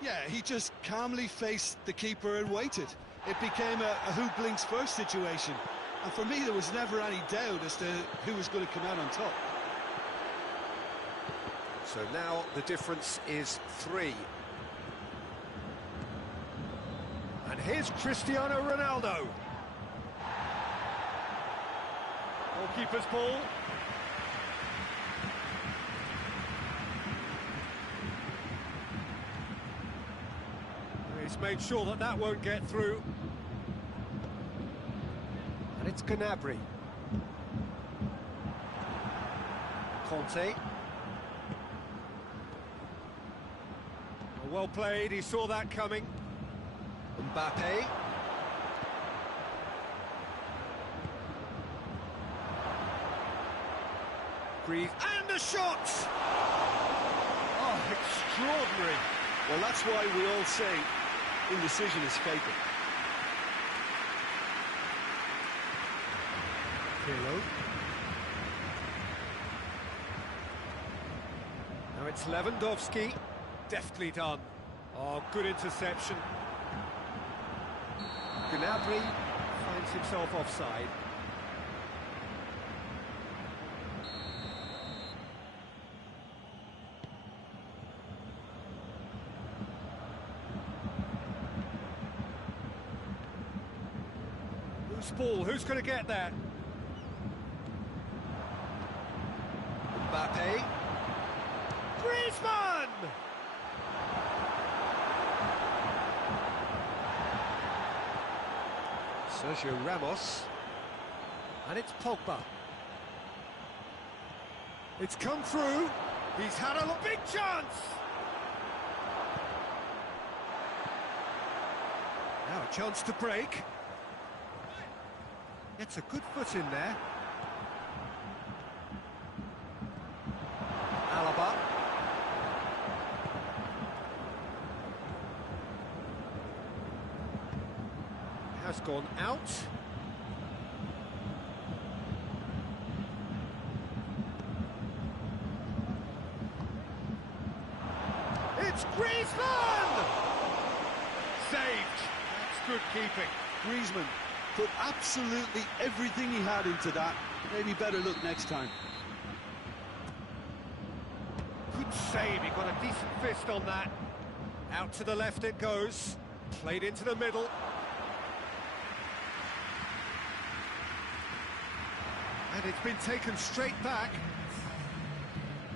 Yeah, he just calmly faced the keeper and waited. It became a who blinks first situation. And for me, there was never any doubt as to who was going to come out on top. So now the difference is 3. And here's Cristiano Ronaldo. Goalkeeper's ball. He's made sure that that won't get through. And it's Gnabry. Conte. Well played, he saw that coming. Mbappe. Breathe, and a shot! Oh, extraordinary. Well, that's why we all say indecision is fatal. Pirlo. Now it's Lewandowski. Deftly done. Oh, good interception. Gnabry finds himself offside. Loose ball, who's going to get there? Mbappe. Griezmann! Sergio Ramos. And it's Pogba. It's come through. He's had a big chance! Now a chance to break. Gets a good foot in there. Alaba. Has gone out. It's Griezmann! Saved. That's good keeping. Griezmann put absolutely everything he had into that. Maybe better look next time. Good save, he got a decent fist on that. Out to the left it goes. Played into the middle. And it's been taken straight back.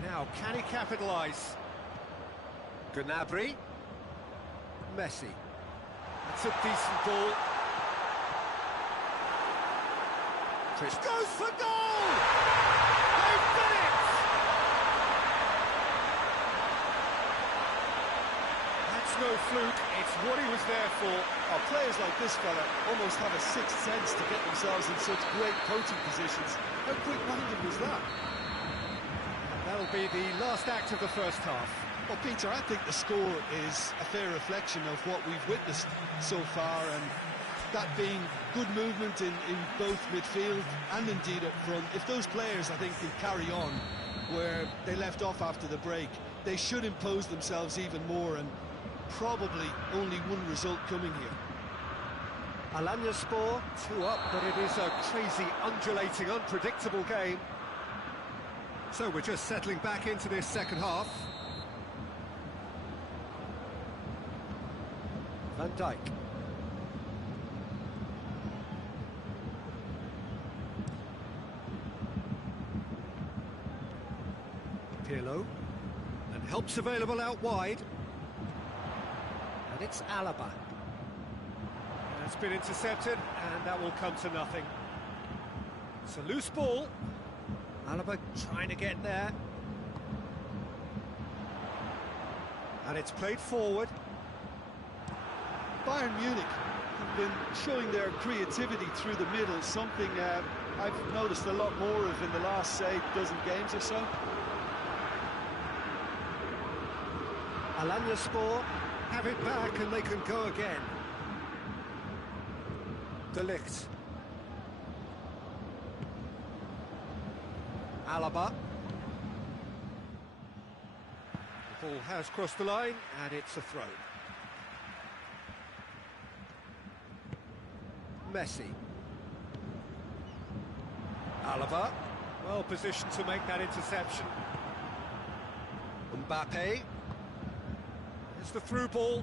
Now, can he capitalise? Gnabry. Messi. That's a decent ball. Chris goes for goal! They've done it! That's no fluke, it's what he was there for. Oh, players like this fella almost have a sixth sense to get themselves in such great coaching positions. How quick-minded was that? And that'll be the last act of the first half. Well, Peter, I think the score is a fair reflection of what we've witnessed so far, and that being good movement in both midfield and indeed up front. If those players, I think, can carry on where they left off after the break, they should impose themselves even more, and probably only one result coming here. Alanyaspor, 2 up, but it is a crazy, undulating, unpredictable game. So we're just settling back into this second half. Van Dijk. Pirlo. And help's available out wide. And it's Alaba. That's been intercepted, and that will come to nothing. It's a loose ball. Alaba trying to get there. And it's played forward. Bayern Munich have been showing their creativity through the middle, something I've noticed a lot more of in the last, say, dozen games or so. Alanyaspor have it back and they can go again. De Ligt. Alaba. The ball has crossed the line and it's a throw. Messi. Alaba, well positioned to make that interception. Mbappe. It's the through ball.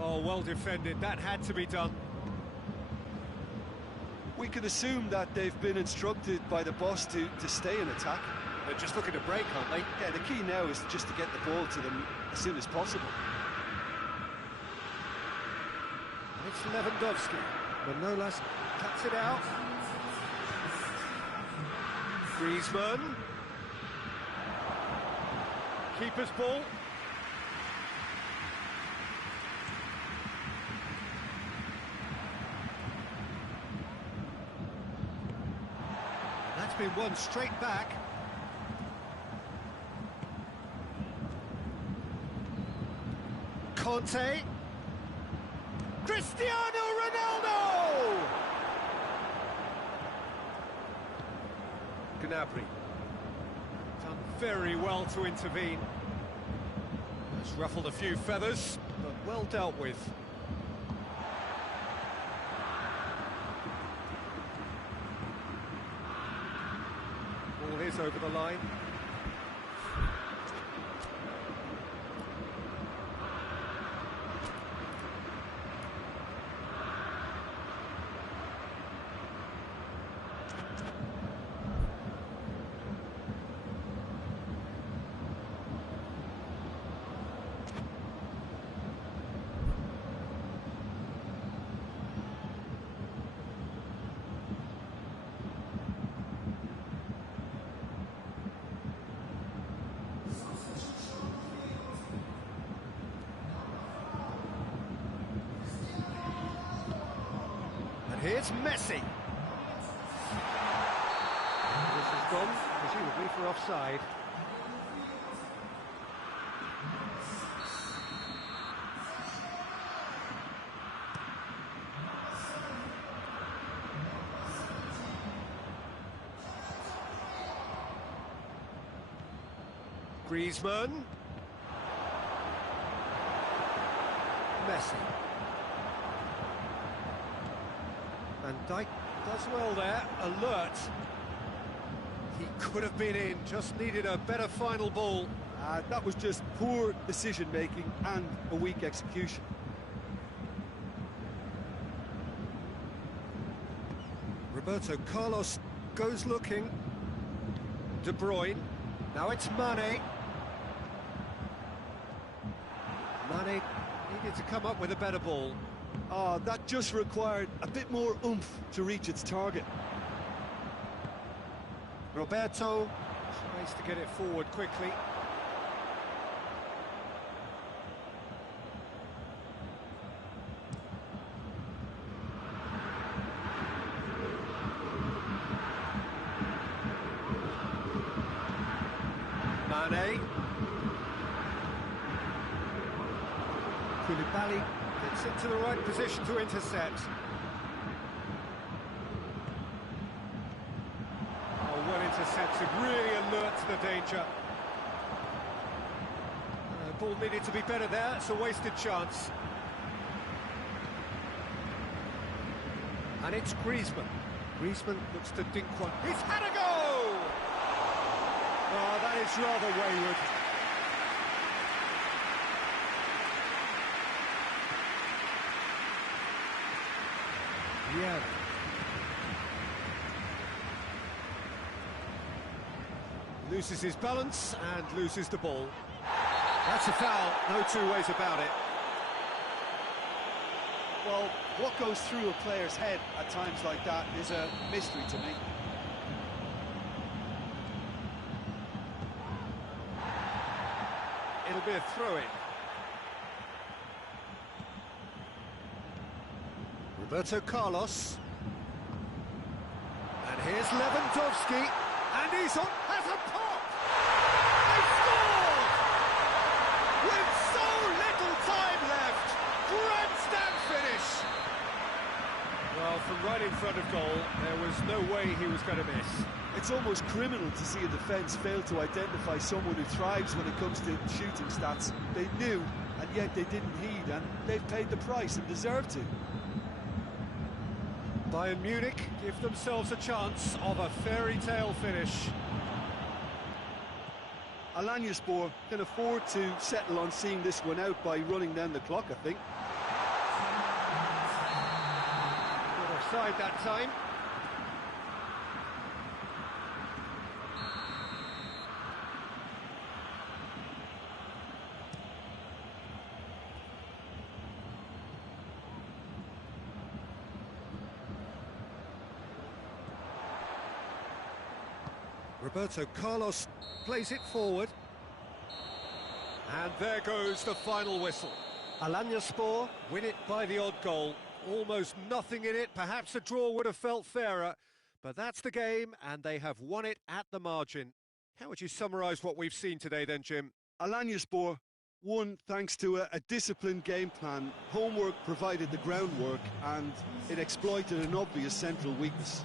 Oh, well defended, that had to be done. We can assume that they've been instructed by the boss to stay in attack. They're just looking to break, aren't they? Yeah, the key now is just to get the ball to them as soon as possible. And it's Lewandowski. Manolas cuts it out. Griezmann. Keeper's ball. That's been won straight back. Conte. Cristiano Ronaldo! Gnabry. Done very well to intervene. Has ruffled a few feathers, but well dealt with. Ball is over the line. Here's Messi. This has gone, presumably for offside. Griezmann. Messi. Van Dijk does well there, alert. He could have been in, just needed a better final ball. That was just poor decision-making and a weak execution. Roberto Carlos goes looking. De Bruyne, now it's Mane. Mane needed to come up with a better ball. That just required a bit more oomph to reach its target. Roberto tries to get it forward quickly. Mane. Koulibaly gets into the right position to intercept. Oh, well intercepted, really alert to the danger. Ball needed to be better there, it's a wasted chance. And it's Griezmann. Griezmann looks to dink one. He's had a go! Oh, that is rather wayward. Yeah. Loses his balance and loses the ball. That's a foul, no two ways about it. Well, what goes through a player's head at times like that is a mystery to me. It'll be a throw-in. Roberto Carlos. And here's Lewandowski. And he's on, has a pop! They scored! With so little time left! Grandstand finish! Well, from right in front of goal, there was no way he was going to miss. It's almost criminal to see a defence fail to identify someone who thrives when it comes to shooting stats. They knew, and yet they didn't heed, and they've paid the price and deserve to. Bayern Munich give themselves a chance of a fairy tale finish. Alanyaspor can afford to settle on seeing this one out by running down the clock, I think. Good offside that time. Roberto Carlos plays it forward. And there goes the final whistle. Alanyaspor win it by the odd goal. Almost nothing in it. Perhaps a draw would have felt fairer. But that's the game, and they have won it at the margin. How would you summarise what we've seen today then, Jim? Alanyaspor won thanks to a disciplined game plan. Homework provided the groundwork, and it exploited an obvious central weakness.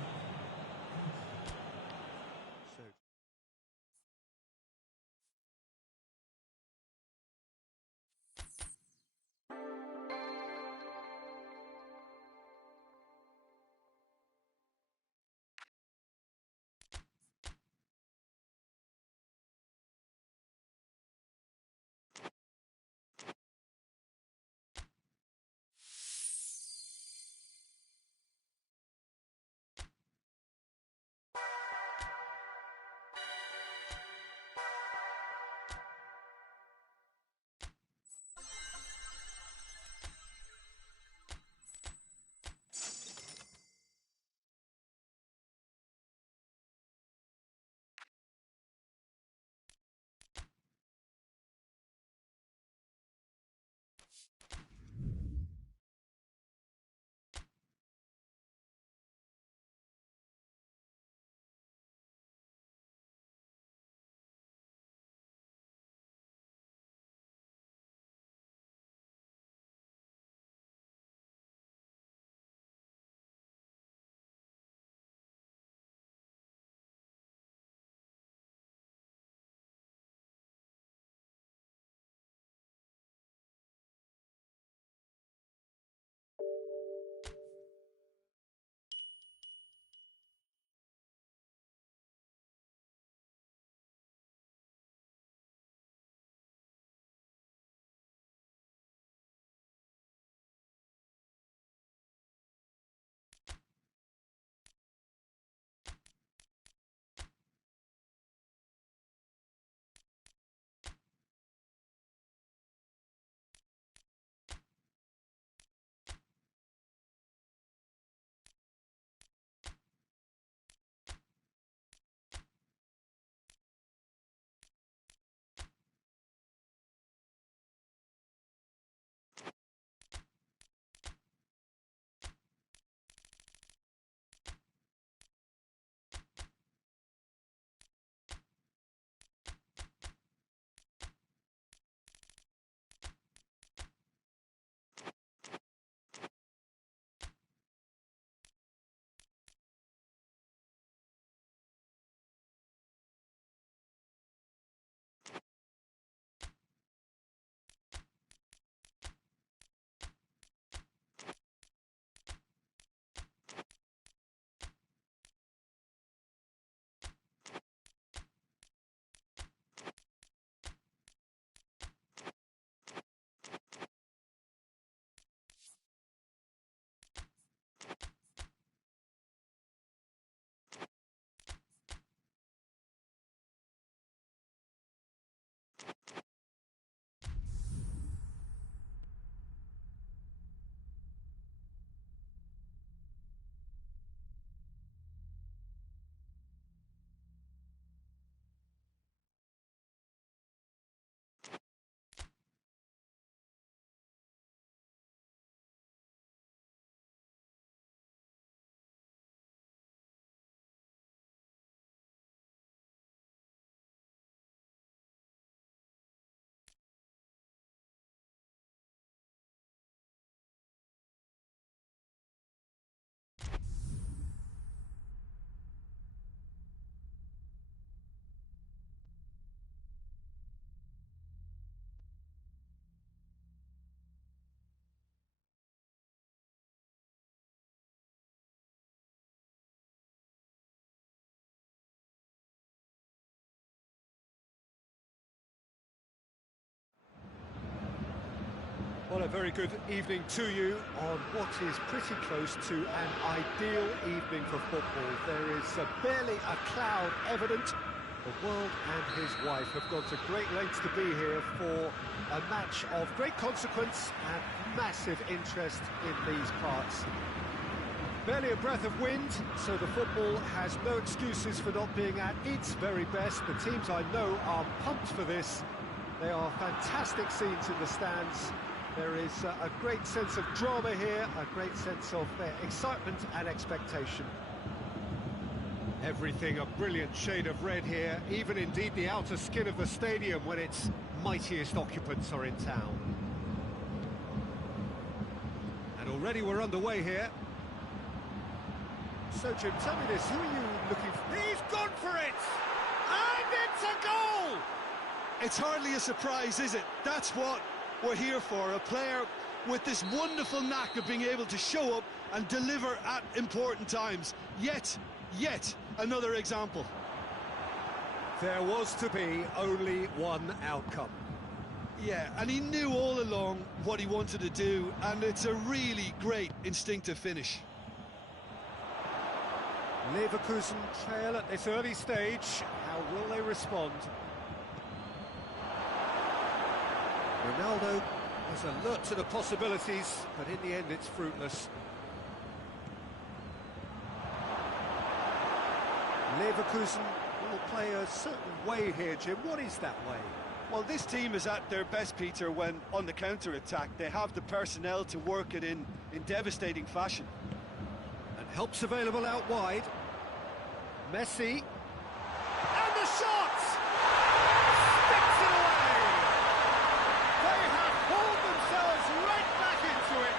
a very good evening to you on what is pretty close to an ideal evening for football. There is barely a cloud evident. The world and his wife have gone to great lengths to be here for a match of great consequence and massive interest in these parts. Barely a breath of wind, so the football has no excuses for not being at its very best. The teams I know are pumped for this. They are fantastic scenes in the stands. There is a great sense of drama here, a great sense of excitement and expectation. Everything a brilliant shade of red here, even indeed the outer skin of the stadium when its mightiest occupants are in town. And already we're underway here. So Jim, tell me this, who are you looking for? He's gone for it! And it's a goal! It's hardly a surprise, is it? That's what we're here for, a player with this wonderful knack of being able to show up and deliver at important times. Yet another example. There was to be only one outcome. Yeah, and he knew all along what he wanted to do, and it's a really great instinctive finish. Leverkusen trail at this early stage. How will they respond? Ronaldo was alert to the possibilities, but in the end it's fruitless. Leverkusen will play a certain way here, Jim. What is that way? Well, this team is at their best, Peter, when on the counter-attack. They have the personnel to work it in devastating fashion. And help's available out wide. Messi. And the shot! Sticks it away! They have hauled themselves right back into it.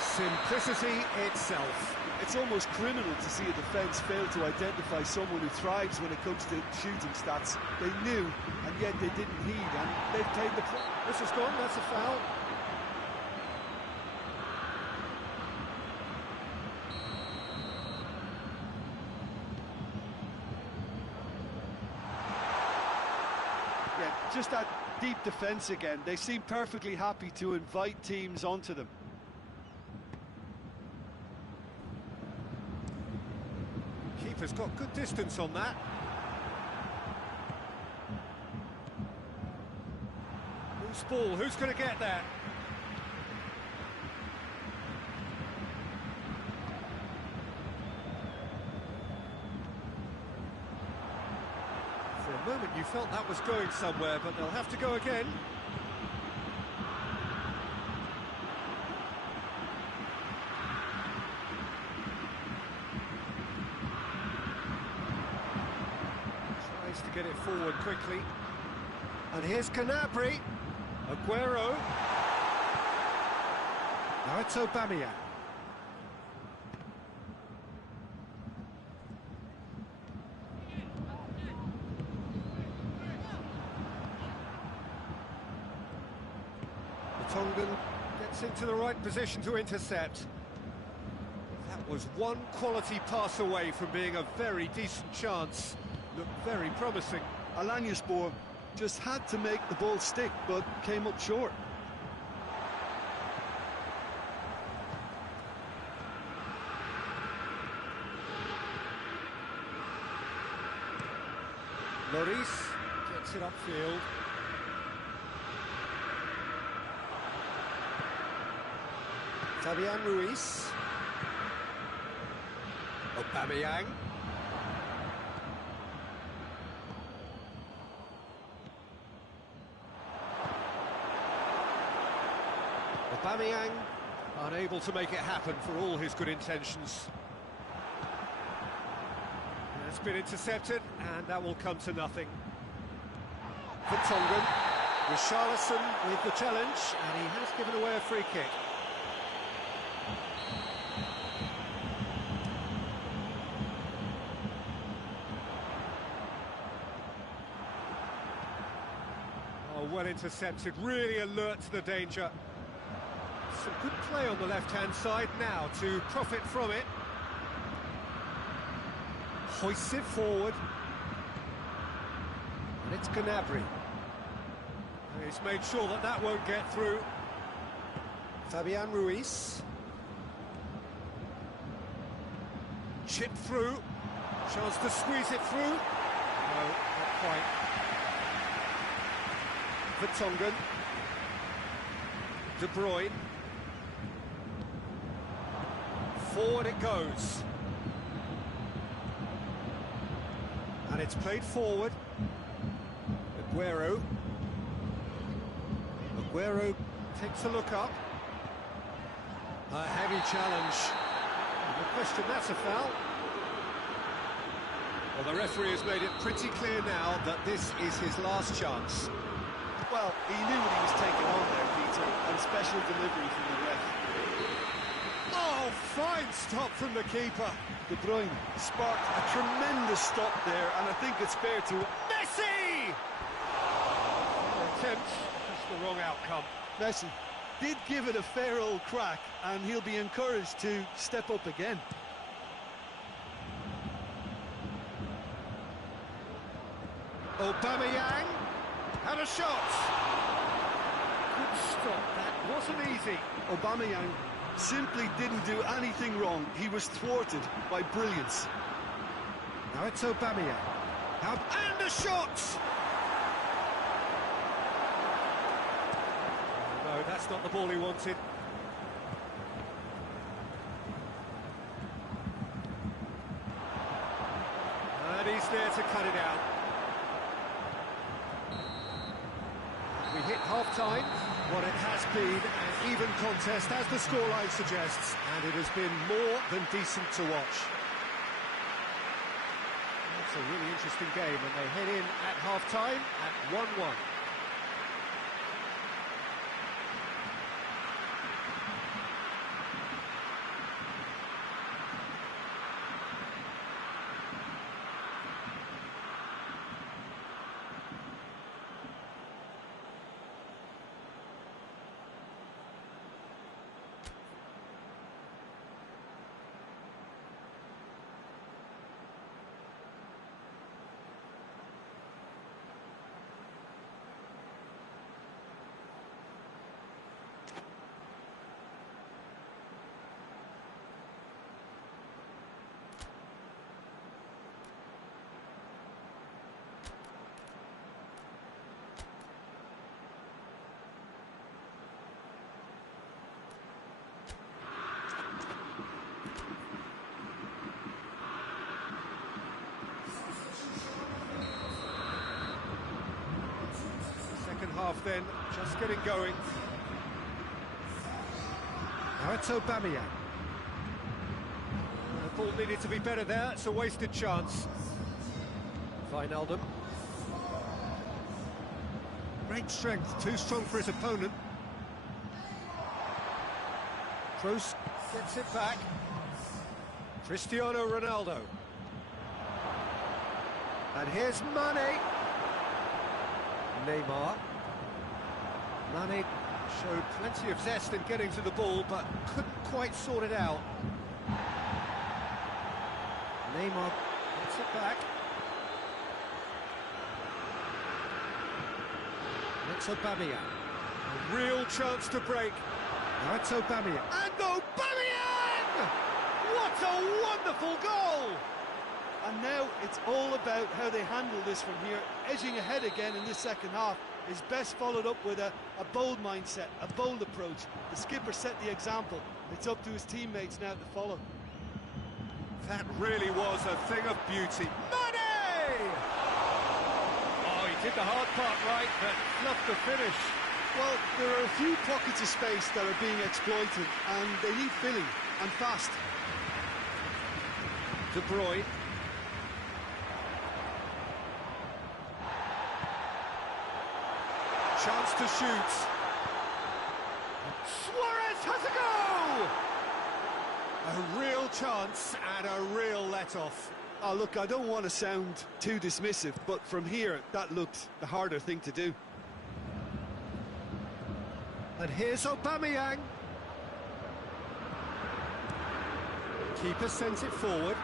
Simplicity itself. It's almost criminal to see a defence fail to identify someone who thrives when it comes to shooting stats. They knew, and yet they didn't heed, and they've paid the price. This is gone, that's a foul. Yeah, just that deep defence again. They seem perfectly happy to invite teams onto them. Keeper's got good distance on that. Loose ball, who's going to get that? For a moment you felt that was going somewhere, but they'll have to go again. To get it forward quickly. And here's Gnabry. Aguero. Now it's Aubameyang. Tongan gets into the right position to intercept. That was one quality pass away from being a very decent chance. Looked very promising. Alanyaspor just had to make the ball stick, but came up short. Lloris gets it upfield. Fabian Ruiz. Aubameyang. Aubameyang unable to make it happen for all his good intentions. It's been intercepted, and that will come to nothing. For Tongan, Richarlison with the challenge, and he has given away a free kick. Oh, well intercepted, really alert to the danger. Some good play on the left-hand side now to profit from it. Hoists it forward. And it's Gnabry. And he's made sure that that won't get through. Fabian Ruiz. Chip through. Chance to squeeze it through. No, not quite. Vertonghen. De Bruyne. Forward it goes. And it's played forward. Aguero. Aguero takes a look up. A heavy challenge. No question, that's a foul. Well, the referee has made it pretty clear now that this is his last chance. Well, he knew what he was taking on there, Peter, and special delivery from the ref. Oh, fine stop from the keeper. De Bruyne sparked a tremendous stop there, and I think it's fair to... Messi! Attempt, just the wrong outcome. Messi did give it a fair old crack, and he'll be encouraged to step up again. Aubameyang had a shot. Good stop, that wasn't easy. Aubameyang simply didn't do anything wrong. He was thwarted by brilliance. Now it's Aubameyang. And a shot! No, that's not the ball he wanted. And he's there to cut it out. We hit half-time. What it has been an even contest, as the scoreline suggests, and it has been more than decent to watch. It's a really interesting game, and they head in at half-time at 1-1. Half then, just getting going. Now it's Aubameyang. The ball needed to be better there, it's a wasted chance. Wijnaldum. Great strength, too strong for his opponent. Kroos gets it back. Cristiano Ronaldo. And here's Mane. Neymar. Mane showed plenty of zest in getting to the ball, but couldn't quite sort it out. Neymar gets it back. It's Aubameyang. A real chance to break. Now it's Aubameyang. And Aubameyang! What a wonderful goal! And now it's all about how they handle this from here. Edging ahead again in this second half is best followed up with a bold mindset, a bold approach. The skipper set the example. It's up to his teammates now to follow. That really was a thing of beauty. Mane! Oh, he did the hard part right, but fluffed the finish. Well, there are a few pockets of space that are being exploited, and they need filling, and fast. De Bruyne. Chance to shoot. Suarez has a go! A real chance and a real let-off. Oh, look, I don't want to sound too dismissive, but from here, that looked the harder thing to do. And here's Aubameyang. Keeper sends it forward.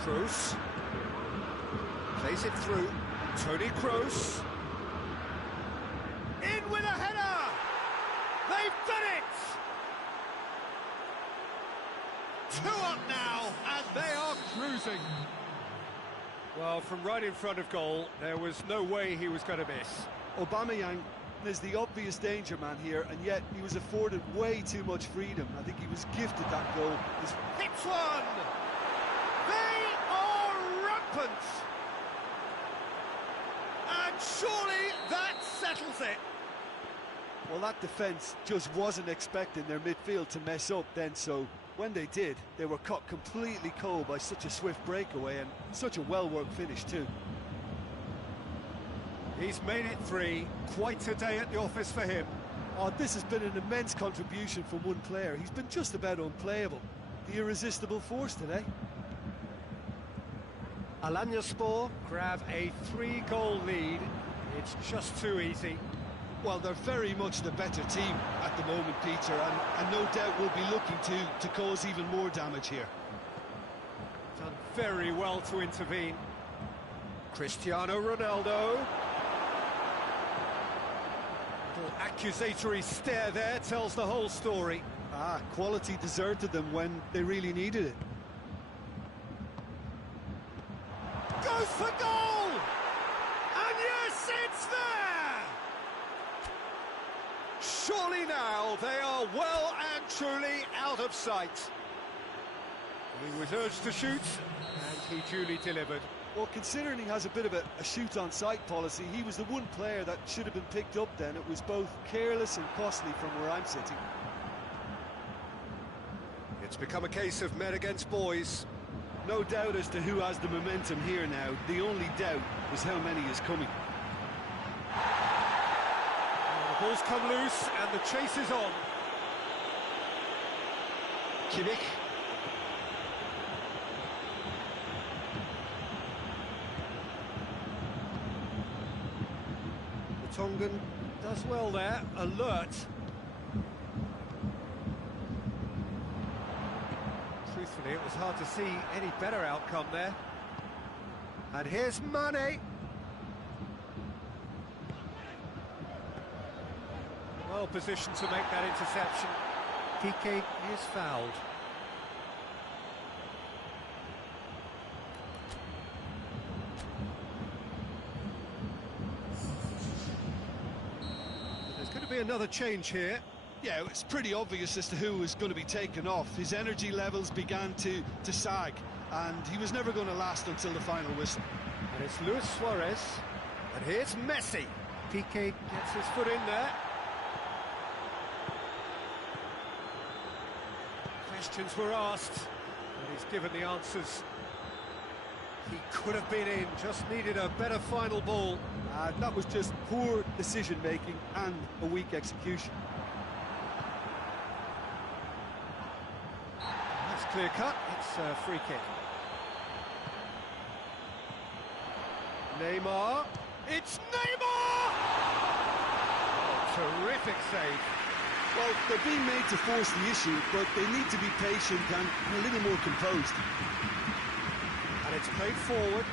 Kroos plays it through. Toni Kroos. In with a header! They've done it! 2 up now, and they are cruising. Well, from right in front of goal, there was no way he was going to miss. Aubameyang is the obvious danger man here, and yet he was afforded way too much freedom. I think he was gifted that goal. Hits one! They are rampant! And surely that settles it. Well, that defence just wasn't expecting their midfield to mess up then, so when they did, they were caught completely cold by such a swift breakaway and such a well-worked finish too. He's made it 3, quite a day at the office for him. Oh, this has been an immense contribution from one player. He's been just about unplayable. The irresistible force today. Alanyaspor grab a 3-goal lead. It's just too easy. Well, they're very much the better team at the moment, Peter, and no doubt will be looking to cause even more damage here. Done very well to intervene. Cristiano Ronaldo. Little accusatory stare there tells the whole story. Quality deserted them when they really needed it. Goes for goal! And yes, it's there! Surely now they are well and truly out of sight. He was urged to shoot, and he duly delivered. Well, considering he has a bit of a shoot-on-sight policy, he was the one player that should have been picked up then. It was both careless and costly from where I'm sitting. It's become a case of men against boys. No doubt as to who has the momentum here now. The only doubt is how many is coming. The ball's come loose and the chase is on. Kimmich. The Tongan does well there, alert. Truthfully, it was hard to see any better outcome there. And here's Mane. Well positioned to make that interception. Piqué is fouled. There's going to be another change here. Yeah, it's pretty obvious as to who was going to be taken off. His energy levels began to sag, and he was never going to last until the final whistle. And it's Luis Suarez. And here's Messi. Piqué gets his foot in there. Questions were asked, and he's given the answers. He could have been in, just needed a better final ball. That was just poor decision-making and a weak execution. That's clear cut, it's a free kick. Neymar, it's Neymar! Oh, terrific save. Well, they're being made to force the issue, but they need to be patient and a little more composed. And it's played forward.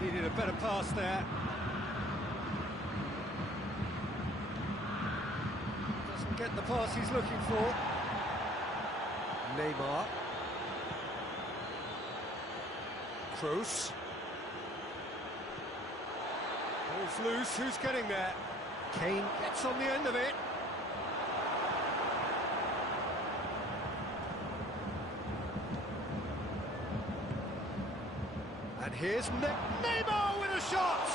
Needed a better pass there. Doesn't get the pass he's looking for. Neymar. Kroos. Ball's loose, who's getting there? Kane gets on the end of it. And here's Neymar with a shot!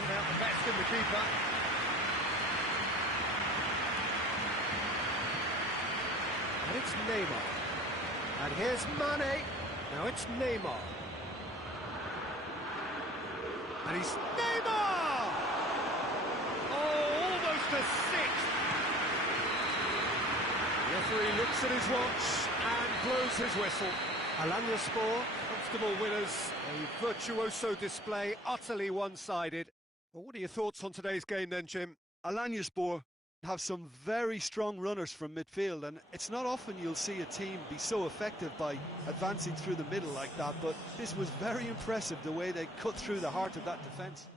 Without the best in the keeper. And it's Neymar. And here's Mane. Now it's Neymar. And he's Neymar! Oh, almost a sixth! The referee looks at his watch and blows his whistle. Alanyaspor, comfortable winners, a virtuoso display, utterly one-sided. Well, what are your thoughts on today's game then, Jim? Alanyaspor Have some very strong runners from midfield, and it's not often you'll see a team be so effective by advancing through the middle like that, but this was very impressive the way they cut through the heart of that defence.